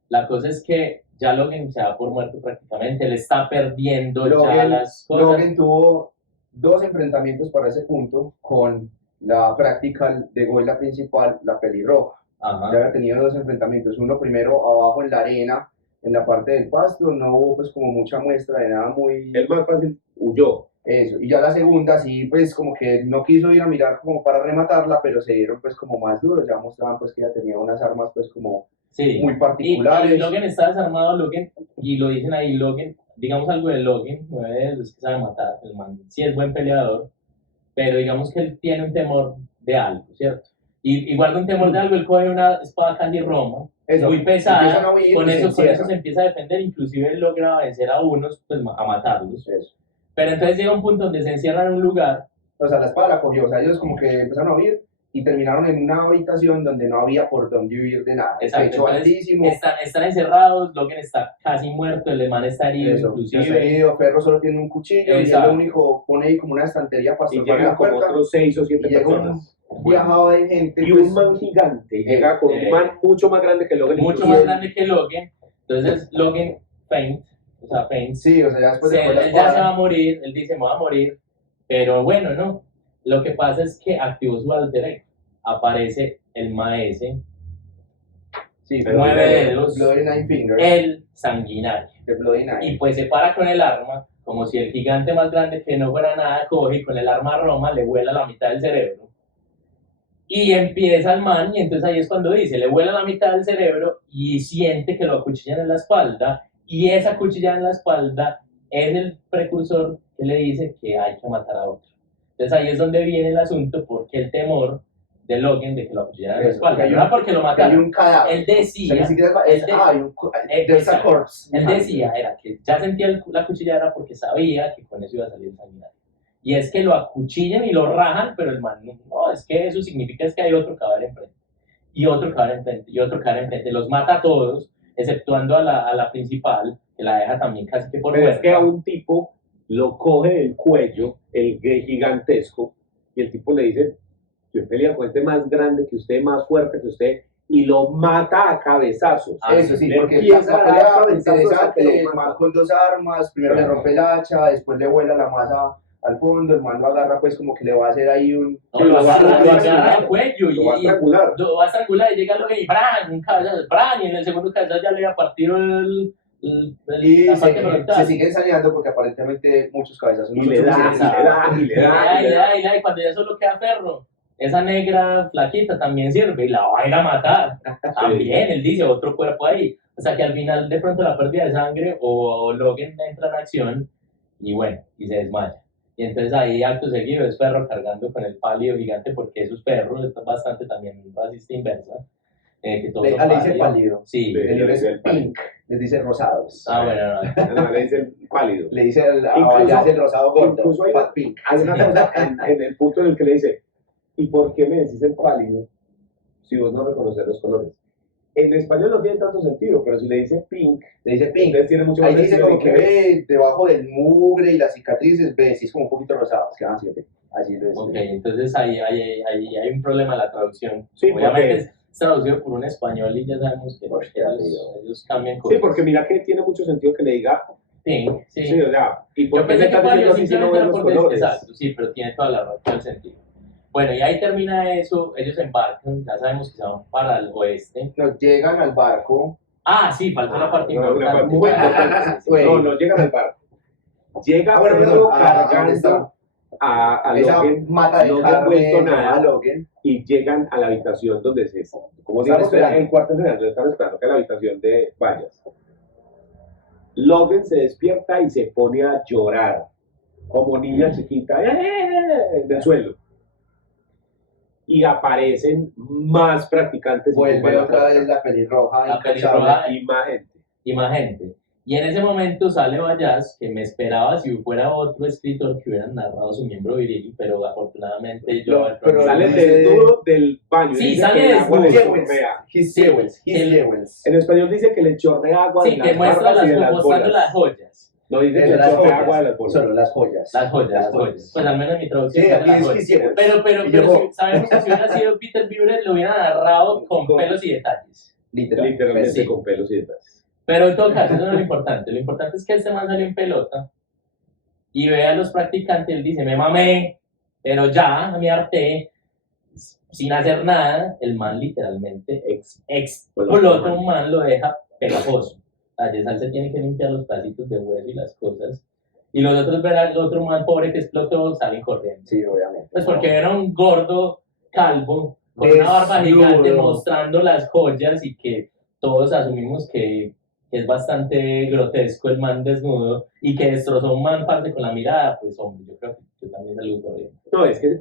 La cosa es que ya Logan se da por muerto prácticamente, él está perdiendo ya las cosas. Logan tuvo 2 enfrentamientos para ese punto con la practical de Goy, la principal, la pelirroja. Ya Ajá. había tenido dos enfrentamientos, uno primero abajo en la arena, en la parte del pasto, no hubo pues como mucha muestra de nada muy... El más fácil huyó. Eso, y ya la segunda sí pues como que no quiso ir a mirar como para rematarla, pero se dieron pues como más duros, ya mostraban pues que ya tenía unas armas pues como Sí. muy Y particulares. Logan está desarmado, Logan, y lo dicen ahí, Logan, digamos algo de Logan, no es que sabe matar, el man sí es buen peleador, pero digamos que él tiene un temor de algo, ¿cierto? Y guarda un temor de algo, él coge una espada casi roma, Eso, muy empiezan pesada, a huir con y se eso encierran. se empieza a defender, inclusive él logra vencer a unos, pues a matarlos. Eso. Pero entonces llega un punto donde se encierran en un lugar. O sea, la espada la cogió, o sea, ellos como que empezaron a huir y terminaron en una habitación donde no había por dónde huir de nada. Exacto, Techo entonces altísimo. están encerrados, Logan está casi muerto, el man está herido Eso, inclusive. está herido, Ferro solo tiene un cuchillo y él Exacto. lo único pone ahí como una estantería para Y estorbar llegan la como puerta. otros 6 o Y 7 llega un personas. viajado de gente. Y pues, un man gigante. Y llega con un man mucho más grande que Logan. Mucho más grande que Logan. Entonces Logan faint, o sea, faint. Sí, o sea, ya después de Él coger la ya se va espada. a morir, él dice, me va a morir, pero bueno, no. Lo que pasa es que activó su alter ego. Aparece el maese, Sí, Pero 9 dedos, Bloody Nine Fingers. el sanguinario. De Bloody Nine. Y pues se para con el arma, como si el gigante más grande que no fuera nada coge y con el arma roma le vuela la mitad del cerebro. Y empieza el man, y entonces ahí es cuando dice, le vuela la mitad del cerebro y siente que lo acuchillan en la espalda, y esa cuchillada en la espalda es el precursor que le dice que hay que matar a otro. Entonces ahí es donde viene el asunto, porque el temor de Logan de que lo acuchillaran en la Eso, espalda, que hay no era porque lo Hay mataron. un cadáver. Él O sea, decía, ni siquiera él es, de- hay un, there's a exacto. corpse. él decía era que ya sentía la cuchillada porque sabía que con eso iba a salir sanguinario. Y es que lo acuchillan y lo rajan, pero el man no, es que eso significa es que hay otro cadáver enfrente. Y otro cadáver enfrente, y otro cadáver enfrente. Los mata a todos, exceptuando a la principal, que la deja también casi que por Pero es muerta. que a un tipo lo coge del cuello, el gigantesco, y el tipo le dice, yo peleo con este más grande que usted, más fuerte que usted, y lo mata a cabezazos. Eso sí, Le porque empieza la a dar pelea cabezazos hasta que interesante, lo el mata. man con dos armas, primero le rompe el hacha, después le vuela la masa al fondo, el man lo agarra pues como que le va a hacer ahí un... No, lo agarra estrangular. al cuello Lo va a y estrangular. lo va a estrangular y llega lo que y ¡bran! Un cabezazo, ¡bran! Y en el segundo cabezazo ya le iba a partir Y la parte se frontal. sigue ensayando porque aparentemente muchos cabezazos no Y son le da, y suficientes. le da, y le da, y le da. Y cuando ya solo queda Ferro, esa negra flaquita también sirve y la va a ir a matar. También, él dice, otro cuerpo ahí. O sea que al final de pronto la pérdida de sangre o Logan entra en acción y bueno, y se desmaya. Y entonces ahí acto seguido es Ferro cargando con el pálido gigante porque esos perros es bastante también racista inversa. Que todos son Le dice pálidos. pálido. Sí. Sí. El libro es El pink, les dice rosados. Ah, bueno, no. No, le dice pálido. Le dice a Incluso- Vallaz el rosado gordo, incluso hay- fat pink. Hay una cosa en el punto en el que le dice, ¿y por qué me decís el pálido si vos no reconoces los colores? En español no tiene tanto sentido, pero si le dice pink, Le dice pink. entonces tiene mucho más Ahí dice sentido como en que inglés. ve debajo del mugre y las cicatrices, ve, si es como un poquito rosado, es que van siempre. Así lo dice. Ok, entonces ahí hay un problema en la traducción. Sí, Obviamente porque- es traducido por un español y ya sabemos que Hostia, ellos cambian Sí, cosas. porque mira que tiene mucho sentido que le diga, Sí, sí. sí, o sea, ¿y por Yo qué me pensé que estás diciendo pálido así si no simplemente ves era los por decir, colores? exacto, sí, pero tiene toda la razón, todo el sentido. Bueno, y ahí termina eso, ellos embarcan, ya sabemos que se van para el oeste. Nos llegan al barco. Ah, sí, faltó una parte No, una importante. parte muy importante. Bueno. No llegan al bar. Llega Bueno, Pedro perdón, ¿a dónde cargando está? a Esa Logan, mata de Logan carne vuelto llamada nada, Logan. y llegan a la habitación donde se está. Como Están digamos, esperando. en cuarto general, están esperando que es la habitación de Vallas. Logan se despierta y se pone a llorar, como niña chiquita, en el suelo. Y aparecen más practicantes y Vuelve tumban la otra puerta. vez la pelirroja. La incansable. pelirroja. Y más gente. Y más gente. Y en ese momento sale Vallaz, que me esperaba si fuera otro escritor que hubieran narrado su miembro viril, pero afortunadamente yo... Pero Sale dice- desnudo del baño. Sí, dice sale que el agua le desnudo. chorrea. His Sí, jewels, his el- jewels. En español dice que le chorrea agua Sí, de que las muestra barbas y de las, las mostrando bolas. las joyas. No dice que Eso, le las chorrea agua de joyas. las bolas. Solo las joyas. Las joyas. Pues al menos en mi traducción Sí, son aquí las es joyas. his jewels. Pero Y yo- si sabemos que si hubiera sido Peter Beaver lo hubiera narrado con Con- pelos y detalles. Literalmente Sí. con pelos y detalles. Pero en todo caso, eso no es lo importante. Lo importante es que este man salió en pelota y ve a los practicantes y él dice, me mamé, pero ya, me harté. sin hacer nada, el man literalmente explota un man, lo deja pegajoso. Ayesal se tiene que limpiar los pedacitos de hueso y las cosas. Y los otros ver al otro man pobre que explotó, salen corriendo. Sí, obviamente. Pues porque era un gordo calvo con una barba gigante mostrando las joyas y que todos asumimos que es bastante grotesco el man desnudo y que destrozó a un man parce con la mirada, pues hombre, yo creo que yo también salgo corriendo. No, es que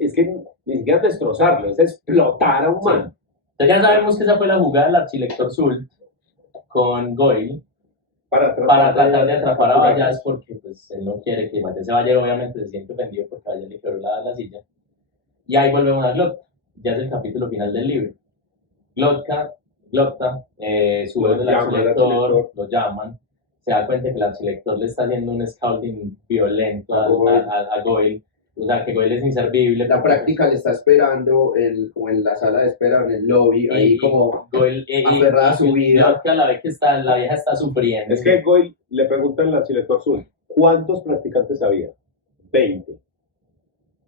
ni siquiera destrozarlo, es explotar a un man. Sí. Entonces ya sabemos que esa fue la jugada del archilector Zult con Goyle para tratar de atrapar a Bayas porque pues él no quiere que Bayas se vaya, obviamente se siente ofendido porque Bayas le quebró la silla. Y ahí volvemos a Glokta, ya es el capítulo final del libro. Glokta sube del archilector, lo llaman, se da cuenta que el archilector le está haciendo un scouting violento a Goyle, o sea que Goyle es inservible. La práctica le está esperando como en la sala de espera, en el lobby, ahí como Goyle, aferrada a su vida. Glokta la ve que la vieja está sufriendo. Es que Goyle le pregunta al archilector Zult, ¿cuántos practicantes había? 20.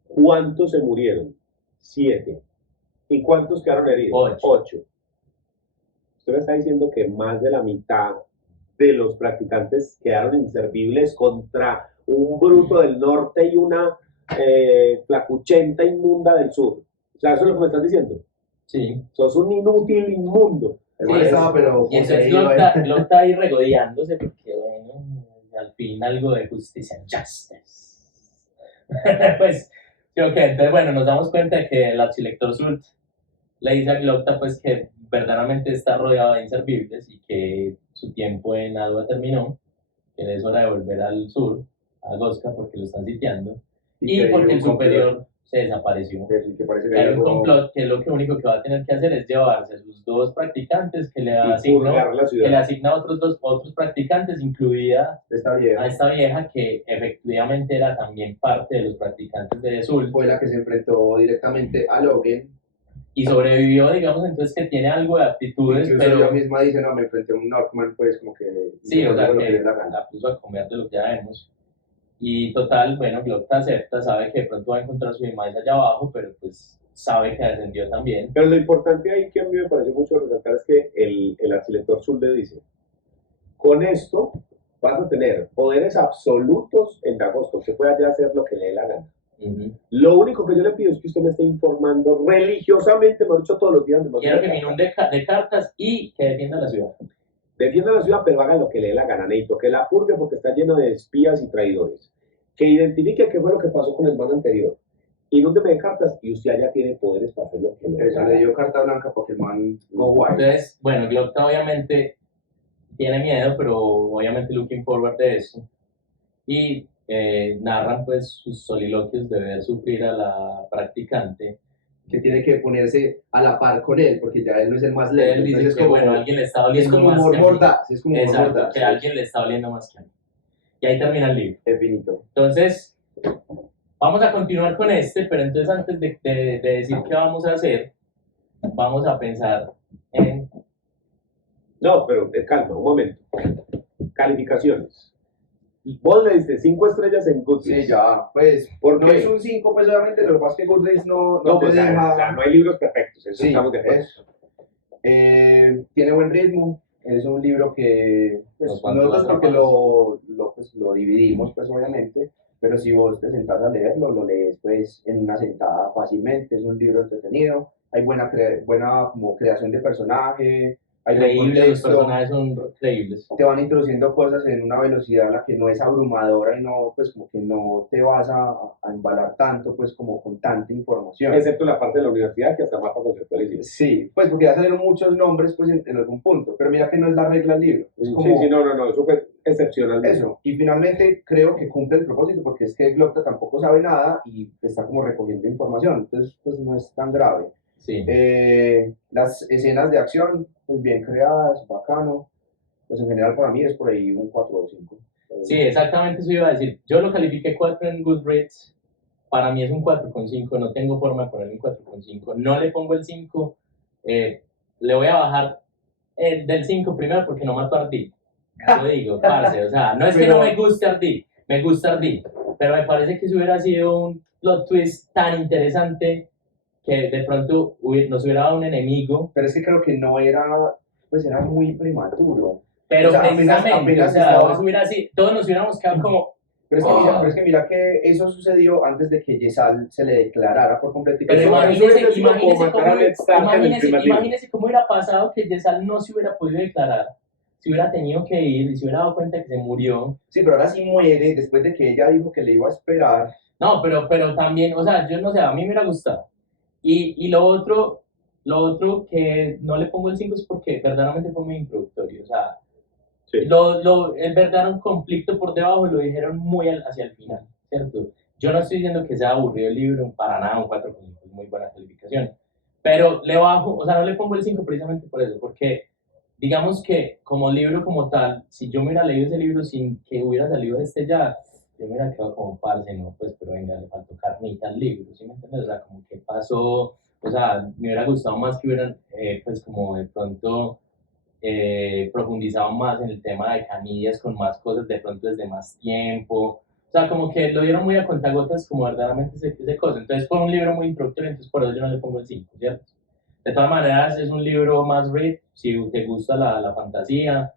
¿Cuántos se murieron? 7. ¿Y cuántos quedaron heridos? 8. Usted me está diciendo que más de la mitad de los practicantes quedaron inservibles contra un bruto del norte y una flacuchenta inmunda del sur. O sea, eso es lo que me estás diciendo. Sí. Sos un inútil inmundo. Sí, pero y entonces Glokta ahí regodeándose porque, bueno, al fin algo de justicia. Justice. Pues, creo que, entonces, bueno, nos damos cuenta de que el archilector Zult le dice a Glokta pues que verdaderamente está rodeado de inservibles y que su tiempo en Adwa terminó, que es hora de volver al sur, a Goska, porque lo están sitiando, y porque el superior se desapareció. Que parece que hay un complot que lo único que va a tener que hacer es llevarse a sus 2 practicantes que le asigna a otros practicantes, incluida a esta vieja que efectivamente era también parte de los practicantes de Zult. Fue la que se enfrentó directamente a Logan. Y sobrevivió, digamos, entonces que tiene algo de aptitudes, incluso pero ella misma dice, no, me enfrenté a un Northman, pues como que... Sí, o sea, que la puso a comer de lo que ya vemos. Y total, bueno, Glokta acepta, sabe que de pronto va a encontrar su imagen allá abajo, pero pues sabe que descendió también. Pero lo importante ahí que a mí me pareció mucho resaltar es que el archilector Zult le dice, con esto vas a tener poderes absolutos en Dagosto, usted puede allá hacer lo que le dé la gana. Lo único que yo le pido es que usted me esté informando religiosamente, me lo he dicho todos los días. Quiero que me inunde de cartas y que defienda la ciudad. Defienda la ciudad, pero haga lo que le dé la gana, Neito, que la purgue porque está lleno de espías y traidores. Que identifique qué fue lo que pasó con el man anterior. Inúndeme de cartas y usted allá tiene poderes para hacer lo que le dé la gana. Le dio carta blanca porque el man no guay. Entonces, bueno, Glokta obviamente tiene miedo, pero obviamente looking forward de eso. Y narran pues sus soliloquios de ver sufrir a la practicante, que tiene que ponerse a la par con él, porque ya él no es el más lento. Él dice que bueno, alguien le está doliendo más que a mí. Es como exacto, que alguien le está doliendo más que a mí. Y ahí termina el libro. Es finito. Entonces, vamos a continuar con pero entonces antes de decir qué vamos a hacer, vamos a pensar en... No, pero calma, un momento. Calificaciones. Vos le diste 5 estrellas en Goodreads. Sí, ya, pues, ¿por no qué? es un 5, pues obviamente, lo que pasa es que Goodreads no No, te pues, deja... o sea, no hay libros perfectos, eso sí, estamos de acuerdo. Tiene buen ritmo, es un libro que pues, nosotros creo que lo dividimos, pues obviamente, pero si vos te sentás a leerlo, lo lees pues en una sentada fácilmente, es un libro entretenido, hay buena como creación de personaje, hay creíbles, los personajes son creíbles. Te van introduciendo cosas en una velocidad en la que no es abrumadora y no, pues como que no te vas a embalar tanto, pues como con tanta información. Excepto la parte de la universidad que hasta más para conceptualizar. Sí, pues porque ya salieron muchos nombres pues en algún punto, pero mira que no es la regla del libro. Es como, sí, no, eso fue excepcional. Eso, y finalmente creo que cumple el propósito porque es que Glokta tampoco sabe nada y está como recogiendo información, entonces pues no es tan grave. Sí. Las escenas de acción, pues bien creadas, bacano. Pues en general para mí es por ahí un 4 o 5. Sí, exactamente eso iba a decir. Yo lo califiqué 4 en Goodreads. Para mí es un 4,5. No tengo forma de ponerle un 4,5. No le pongo el 5. Le voy a bajar del 5 primero porque no mato a Ardit. Lo digo, parce. O sea, no es que no me guste Ardit. Me gusta Ardit. Pero me parece que si hubiera sido un plot twist tan interesante que de pronto nos hubiera dado un enemigo, Pero es que creo que no era, pues era muy prematuro. pero O sea, precisamente, o sea, estaba. eso hubiera así, todos nos hubiéramos quedado como, Pero es que mira que eso sucedió antes de que Yesal se le declarara por completo. pero Eso imagínese, hubiese sido como imagínese matar a Ned Stark en el primer libro. imagínese cómo hubiera pasado que Yesal no se hubiera podido declarar, si hubiera tenido que ir y se hubiera dado cuenta que se murió. Sí, pero ahora sí muere después de que ella dijo que le iba a esperar. No, pero también, o sea, yo no sé, a mí me hubiera gustado. Y lo otro que no le pongo el 5 es porque verdaderamente fue muy introductorio. O sea, Sí. el verdadero conflicto por debajo lo dijeron muy hacia el final, ¿cierto? Yo no estoy diciendo que sea aburrido el libro, para nada, un 4,5 es muy buena calificación. Pero le bajo, o sea, no le pongo el 5 precisamente por eso, porque digamos que como libro como tal, si yo me hubiera leído ese libro sin que hubiera salido ya, yo me hubiera quedado como parce, no, pues, pero venga, le faltó carnita al libro, ¿sí me entiendes? O sea, como que pasó, o sea, me hubiera gustado más que hubieran, pues, como de pronto profundizado más en el tema de Canillas con más cosas, de pronto desde más tiempo. O sea, como que lo dieron muy a cuentagotas, como verdaderamente ese cosa. Entonces, fue un libro muy introductorio, entonces por eso yo no le pongo el 5, ¿cierto? De todas maneras, es un libro más read, si te gusta la fantasía,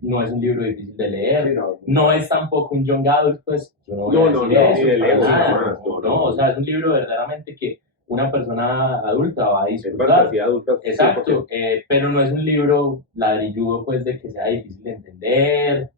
no es un libro difícil de leer, Sí, no. no es tampoco un young adult, pues yo no voy No, a no, decir no, eso, ni de para lejos, nada, jamás, no, o sea, es un libro verdaderamente que una persona adulta va a Es disfrutar. fantasía adulta. Exacto, pero no es un libro ladrilludo, pues, de que sea difícil de entender,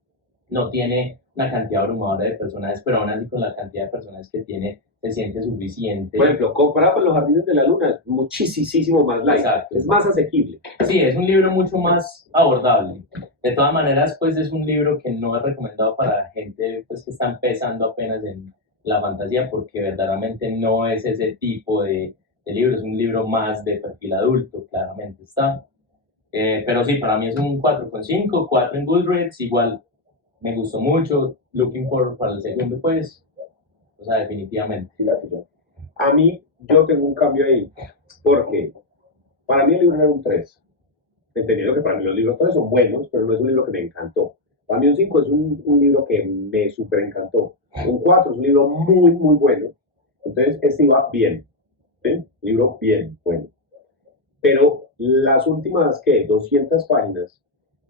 no tiene una cantidad abrumadora de personajes, pero aún así con la cantidad de personajes que tiene se siente suficiente. Por ejemplo, comparado con Los Jardines de la Luna, es muchísimo más light, Exacto. es más asequible. Sí, es un libro mucho más abordable. De todas maneras, pues es un libro que no es recomendado para gente pues, que está empezando apenas en la fantasía, porque verdaderamente no es ese tipo de libro, es un libro más de perfil adulto, claramente está. Pero sí, para mí es un 4,5, 4 en Goodreads, igual me gustó mucho, looking for para el segundo, pues, o sea, definitivamente. Sí, la tuya. A mí, yo tengo un cambio ahí, porque para mí el libro era un 3. Entendiendo que para mí los libros 3 son buenos, pero no es un libro que me encantó. Para mí un 5 es un libro que me súper encantó. Un 4 es un libro muy, muy bueno. Entonces, este iba bien. ¿Sí? Un libro bien, bueno. Pero las últimas, ¿qué? 200 páginas,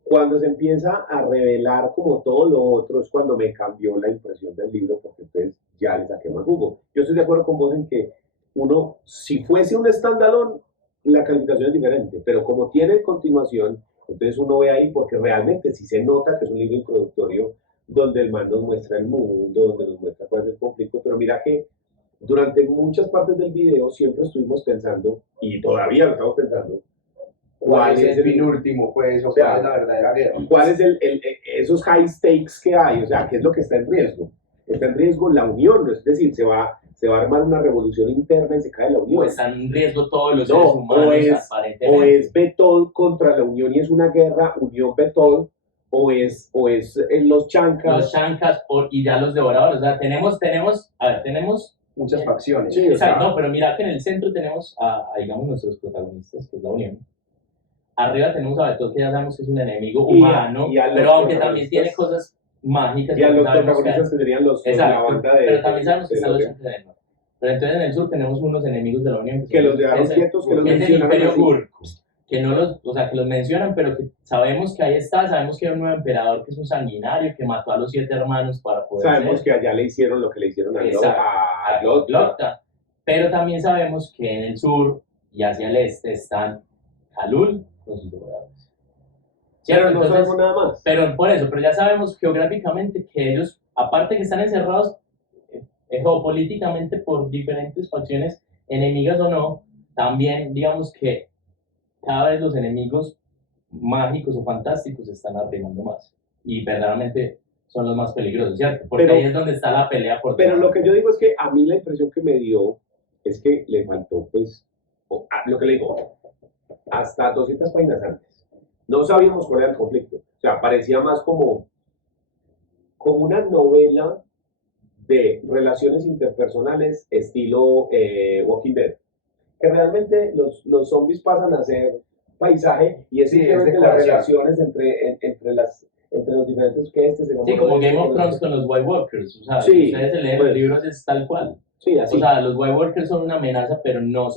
cuando se empieza a revelar como todo lo otro, es cuando me cambió la impresión del libro, porque entonces ya le saqué más jugo. Yo estoy de acuerdo con vos en que uno, si fuese un standalone, la calificación es diferente, pero como tiene continuación, entonces uno ve ahí porque realmente sí se nota que es un libro introductorio donde el man nos muestra el mundo, donde nos muestra cuál es el conflicto, pero mira que durante muchas partes del video siempre estuvimos pensando, y todavía lo estamos pensando, ¿Cuál es el fin último, pues, o sea, cuál es la verdadera guerra? cuál es esos high stakes que hay, o sea, qué es lo que está en riesgo. Está en riesgo la unión, es decir, se va a armar una revolución interna y se cae la unión. O están en riesgo todos los seres humanos, aparentemente. O es Betol contra la unión y es una guerra unión-Betol, o es los chancas. Los chancas y ya los devoradores, o sea, tenemos Muchas facciones. Sí, exacto, no, pero mira que en el centro tenemos digamos, nuestros protagonistas, que es la unión. Arriba tenemos a Betol, que ya sabemos que es un enemigo humano, pero aunque también tiene cosas mágicas. Y a los protagonistas que serían los la banda de... Pero también sabemos que están los chancas del norte. Pero entonces en el sur tenemos unos enemigos de la unión. Que los dejaron quietos, que los mencionan así. Que no que los mencionan, pero que sabemos que ahí está, sabemos que hay un nuevo emperador que es un sanguinario, que mató a los 7 hermanos para poder sabemos que allá le hicieron lo que le hicieron a Glokta. Pero también sabemos que en el sur y hacia el este están Kalul con sus devoradores. Pero no sabemos nada más. Pero por eso, pero ya sabemos geográficamente que ellos, aparte que están encerrados geopolíticamente por diferentes facciones, enemigas o no, también digamos que cada vez los enemigos mágicos o fantásticos se están arrimando más. Y verdaderamente son los más peligrosos, ¿cierto? Porque ahí es donde está la pelea por... Pero lo que yo digo es que a mí la impresión que me dio es que le faltó, pues, lo que le digo, hasta 200 páginas antes. No sabíamos cuál era el conflicto. O sea, parecía más como una novela de relaciones interpersonales estilo Walking Dead. Que realmente los zombies pasan a ser paisaje y es simplemente las relaciones entre los diferentes que sí, como Game of Thrones con los White Walkers. O sea, si ustedes se leen los libros es tal cual. Sí, así. O sea, los White Walkers son una amenaza, pero no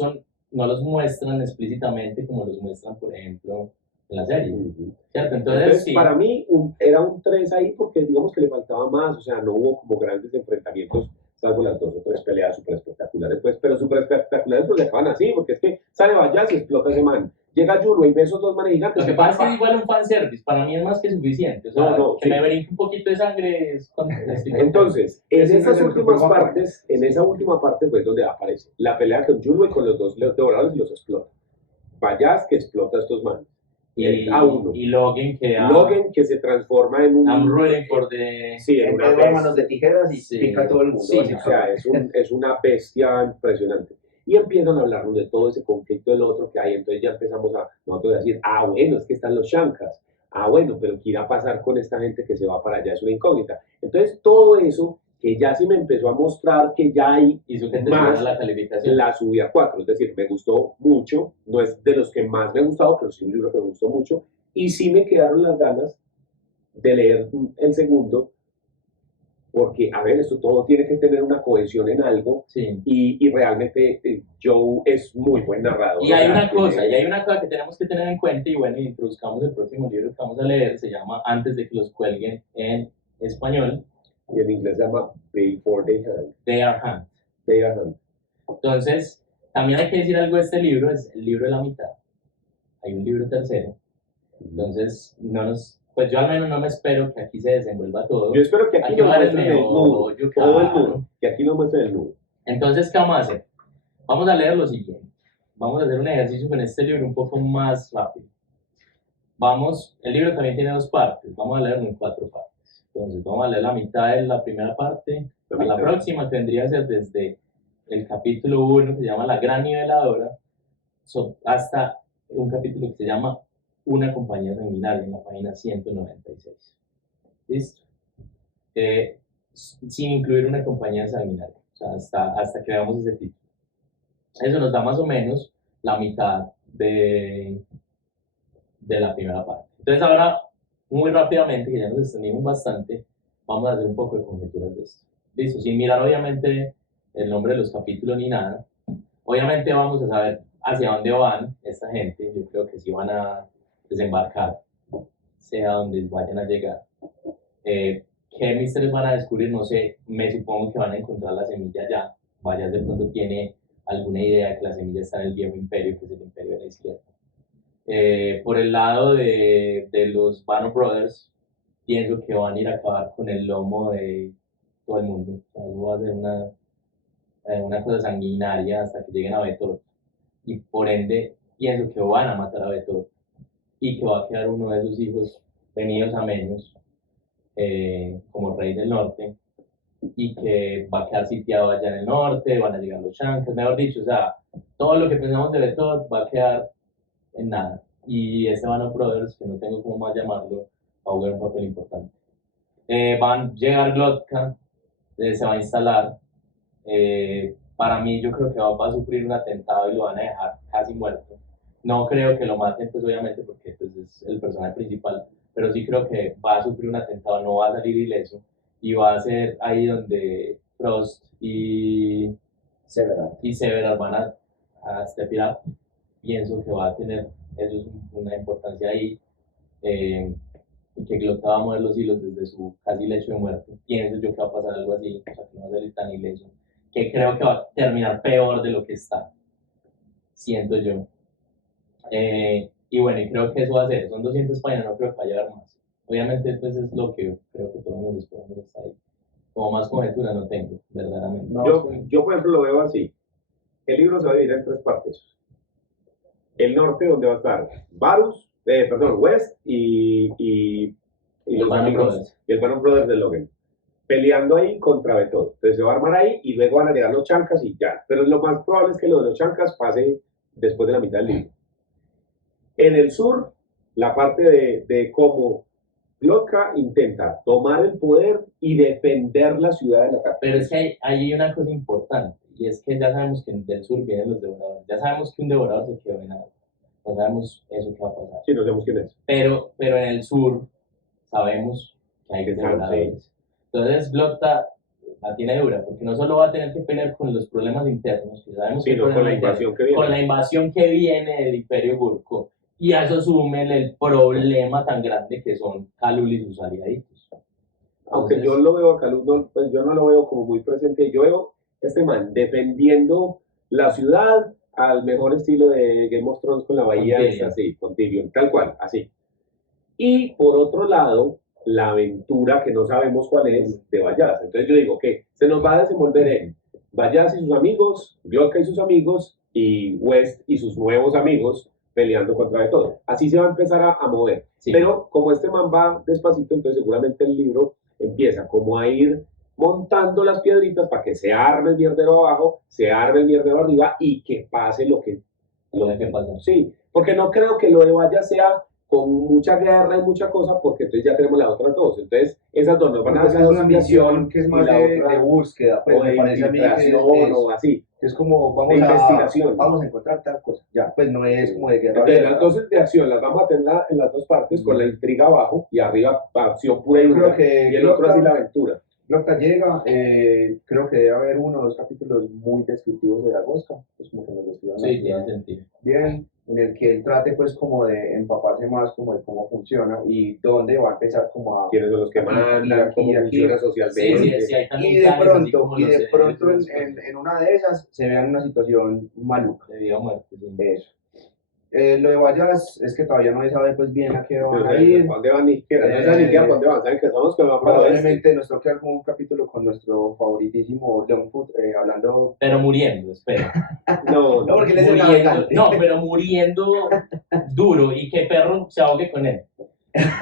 los muestran explícitamente como los muestran, por ejemplo, en la serie. Ujú. ¿Cierto? Entonces, Entonces, sí, para mí era un 3 ahí porque digamos que le faltaba más, o sea, no hubo como grandes enfrentamientos, salvo las 2 o 3 peleas súper espectaculares, pues, pero súper espectaculares pues se acaban así, porque es que sale Vallaz y explota ese man. Llega Yulo y ve esos 2 manes gigantes. lo que pasa es que es igual un fanservice, para mí es más que suficiente. O sea, No, que sí. me brinque un poquito de sangre es cuando estoy contento. Entonces, en Ese esas es el últimas último partes, en esa última parte fue donde aparece la pelea con Yulo y con los 2 devoradores y los explota. Vallaz que explota a estos manes. A uno. Y Logan que Logan que se transforma en un... I'm rooting for the... Sí, en una Edward Manos bestia. de Tijeras y Sí. pica a todo el mundo. Sí, O sea, es una bestia impresionante. Y empiezan a hablarnos de todo ese conflicto del otro que hay. Entonces ya empezamos a nosotros a decir, bueno, es que están los Shankas. Bueno, pero ¿qué irá a pasar con esta gente que se va para allá? Es una incógnita. Entonces todo eso que ya sí me empezó a mostrar que ya hay hizo que te más, subiera la calificación. la subí a 4. Es decir, me gustó mucho. No es de los que más me ha gustado, pero sí un libro que me gustó mucho. Y sí me quedaron las ganas de leer el segundo, porque, a ver, esto todo tiene que tener una cohesión en algo, Sí. y realmente Joe es muy buen narrador. Y hay una cosa que tenemos que tener en cuenta, y bueno, introduzcamos el próximo libro que vamos a leer, se llama Antes de que los cuelguen en español. Y en inglés se llama Before They Hang. They Are Hanged. They Are Hanged. Entonces, también hay que decir algo de este libro, es el libro de la mitad. Hay un libro tercero. Entonces, pues yo al menos no me espero que aquí se desenvuelva todo. Yo espero que aquí Aquí nos va a haber muestren el nudo, meollo, todo el claro. nudo, que aquí nos muestren el nudo. Entonces, ¿qué vamos a hacer? Vamos a leer lo siguiente. Vamos a hacer un ejercicio con este libro un poco más rápido. El libro también tiene 2 partes, vamos a leerlo en 4 partes. Entonces, vamos a leer la mitad de la primera parte, a la próxima que vendría a ser desde el capítulo 1, que se llama La Gran Niveladora, hasta un capítulo que se llama Una compañía sanguinaria, en la página 196. ¿Listo? Sin incluir una compañía sanguinaria, o sea, hasta que veamos ese título. Eso nos da más o menos la mitad de la primera parte. Entonces ahora, muy rápidamente, que ya nos extendimos bastante, vamos a hacer un poco de conjeturas de esto. Listo, sin mirar obviamente el nombre de los capítulos ni nada. Obviamente vamos a saber hacia dónde van esta gente. Yo creo que sí van a desembarcar, sea donde vayan a llegar. ¿Qué misterios van a descubrir? No sé, me supongo que van a encontrar la semilla ya. Vayas de pronto tiene alguna idea de que la semilla está en el viejo imperio, que es el imperio de la izquierda. Por el lado de los Banner Brothers, pienso que van a ir a acabar con el lomo de todo el mundo. O sea, va a ser una cosa sanguinaria hasta que lleguen a Betor. Y por ende, pienso que van a matar a Betor. Y que va a quedar uno de sus hijos venidos a menos, como rey del norte. Y que va a quedar sitiado allá en el norte, van a llegar los Shankas, mejor dicho, o sea, todo lo que pensamos de Betor va a quedar en nada. Y este Banner Brothers, que no tengo cómo más llamarlo, va a jugar un papel importante. Van a llegar Glotka, se va a instalar. Para mí, yo creo que va a sufrir un atentado y lo van a dejar casi muerto. No creo que lo maten, pues obviamente, porque pues, es el personaje principal, pero sí creo que va a sufrir un atentado, no va a salir ileso. Y va a ser ahí donde Frost y Severus van a step it up. Pienso que va a tener eso es una importancia ahí, y que Glotta va a mover los hilos desde su casi lecho de muerte. Pienso yo que va a pasar algo así, o sea, que no va a salir tan ileso, que creo que va a terminar peor de lo que está, siento yo. Y bueno, y creo que eso va a ser, son 200 páginas, no creo que vaya a haber más. Obviamente, pues es lo que creo que todos nos esperamos hasta ahí. Como más conjetura no tengo, verdaderamente. Yo, por ejemplo, lo veo así. El libro se va a dividir en 3 partes. El norte, donde va a estar West y los Banner amigos, Brothers. y el Banner Brothers de Logan, peleando ahí contra Betor. Entonces se va a armar ahí y luego van a llegar los Chancas y ya. Pero lo más probable es que lo de los Chancas pase después de la mitad del libro. En el sur, la parte de cómo Glotka intenta tomar el poder y defender la ciudad de la capital. Pero es que hay una cosa importante, y es que ya sabemos que del sur vienen los devoradores. Ya sabemos que un devorador se quedó en agua. No sabemos eso que va a pasar. Sí, no sabemos quién es. Pero en el sur sabemos que hay devoradores. Entonces, Glotta la tiene dura, porque no solo va a tener que pelear con los problemas internos, que sabemos que hay Sino con la problemas internos, invasión que viene. con la invasión que viene del Imperio Gurko, y a eso sumen el problema tan grande que son Kalul y sus aliaditos. Aunque yo lo veo a Kalul, no, pues yo no lo veo como muy presente. Yo veo este man defendiendo la ciudad al mejor estilo de Game of Thrones con la bahía esta, así, con Tyrion, tal cual, así. Y por otro lado, la aventura que no sabemos cuál es de Vallaz. Entonces yo digo que se nos va a desenvolver en Vallaz y sus amigos, Glocka y sus amigos, y West y sus nuevos amigos peleando contra de todo. Así se va a empezar a mover. Sí. Pero como este man va despacito, entonces seguramente el libro empieza como a ir montando las piedritas para que se arme el mierdero abajo, se arme el mierdero arriba y que pase lo que pasa. Sí, porque no creo que lo de Vallaz sea con mucha guerra y mucha cosa, porque entonces ya tenemos las otras dos. Entonces, esas dos nos van a Entonces hacer es una misión que es más de otra, búsqueda, pues o me de parece a mí que infiltración o así. es como De investigación. vamos a encontrar tal cosa, ya, pues no es como de guerra. Entonces, las dosis de acción las vamos a tener en las dos partes, con la intriga abajo y arriba acción pura y dura, y el otro así la aventura. Glocka llega, creo que debe haber 1 o 2 capítulos muy descriptivos de Dagoska, pues como que nos describan Sí, tiene sentido. bien, en el que él trate pues como de empaparse más como de cómo funciona y dónde va a empezar como a... Quiénes son los que mandan, cómo funciona socialmente. Sí, hay también Y de planes, pronto en una de esas se vea en una situación maluca. de vida o muerte. Sí. Eso. Lo de Vallaz es que todavía no se sabe pues bien a qué van a ir. ¿Para dónde van? Ni siquiera, no saben ni siquiera para dónde van, saben que somos con la Probablemente nos toque algún capítulo con nuestro favoritísimo Longfoot hablando... Pero muriendo, espera. No, No, porque él es el Muriendo, navegante. no, pero muriendo duro y que perro se ahogue con él.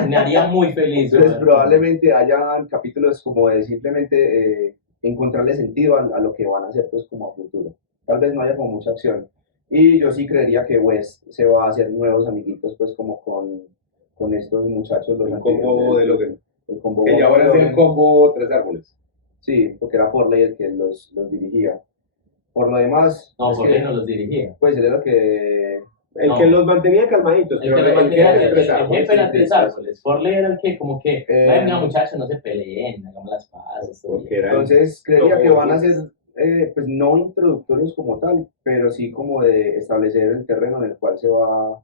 Me haría muy feliz. Entonces probablemente hayan capítulos como de simplemente encontrarle sentido a lo que van a hacer pues como a futuro. Tal vez no haya como mucha acción. Y yo sí creería que West se va a hacer nuevos amiguitos pues como con estos muchachos. Los el combo de Logan. El combo Que ya ahora es el combo 3 árboles. Sí, porque era Forley el que los dirigía. Por lo demás... No, es Forley que, no los dirigía. pues él era el que... El No. que los mantenía calmaditos, El pero que el mantenía jefe el de 3 árboles. jefe era 3 árboles. Forley era el que como que, venga Eh, muchachos, no se peleen, hagamos las paces. todo Porque bien. era Entonces creería lo que van a bonito. ser, pues no introductorios como tal, pero sí como de establecer el terreno en el cual se va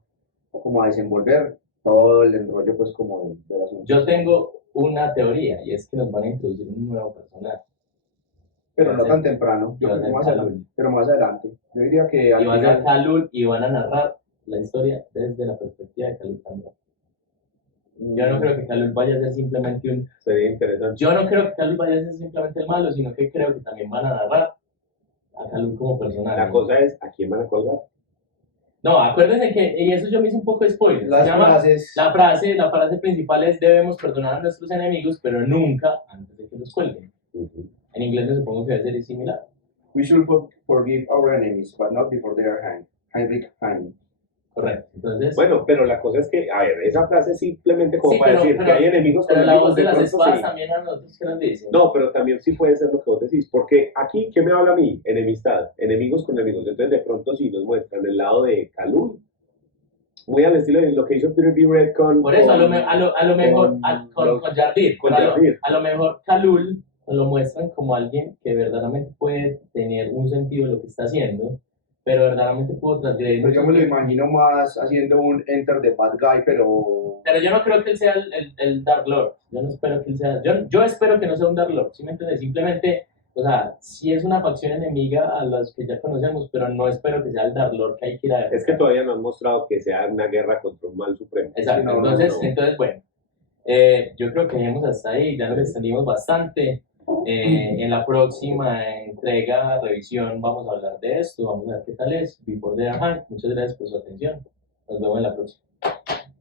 como a desenvolver todo el enrollo pues como del asunto. Yo tengo una teoría y es que nos van a introducir un nuevo personaje. Pero no tan temprano, yo va a creo que ser más Kalul. adelante, pero más adelante. Yo diría que al Y va a ser final, Kalul y van a narrar la historia desde la perspectiva de Kalul también. Yo no creo que Kalul vaya a ser simplemente un... Sería interesante. Yo no creo que Kalul vaya a ser simplemente el malo, sino que creo que también van a narrar a Kalul como personaje. La cosa es, ¿a quién van a colgar? No, acuérdense que, y eso yo me hice un poco de spoiler. las Se llama, frases, la frase principal es debemos perdonar a nuestros enemigos, pero nunca antes de que los cuelguen. En inglés me supongo que va a ser similar. we should forgive our enemies, but not before they are hanged. Heinrich Heine. Correcto. Entonces, Bueno, pero la cosa es que, a ver, esa frase simplemente como Sí, para pero- decir pero- que hay enemigos pero con la enemigos, voz de las pronto espadas sí. también a nosotros que nos dicen. No, pero también sí puede ser lo que vos decís, porque aquí, ¿qué me habla a mí? Enemistad, enemigos con enemigos. Entonces, de pronto sí nos muestran el lado de Kalul, muy al estilo de lo que hizo Peter B. Red con... Por eso, a lo mejor, con con Yardir, con pero Yardir. a lo mejor Kalul lo muestran como alguien que verdaderamente puede tener un sentido de lo que está haciendo, pero verdaderamente pudo transgredir. Pues yo me lo imagino más haciendo un Enter the Bad Guy, pero Pero yo no creo que él sea el Dark Lord. Yo no espero que él sea. Yo espero que no sea un Dark Lord. ¿Sí me entiendes? Simplemente, o sea, sí es una facción enemiga a las que ya conocemos, pero no espero que sea el Dark Lord que hay que ir a ver. Es que todavía no han mostrado que sea una guerra contra un mal supremo. Exacto. No, entonces, no. entonces, bueno, yo creo que dejemos hasta ahí. Ya nos extendimos bastante. En la próxima entrega, revisión, vamos a hablar de esto. Vamos a ver qué tal es. Before the Hand. Muchas gracias por su atención. Nos vemos en la próxima.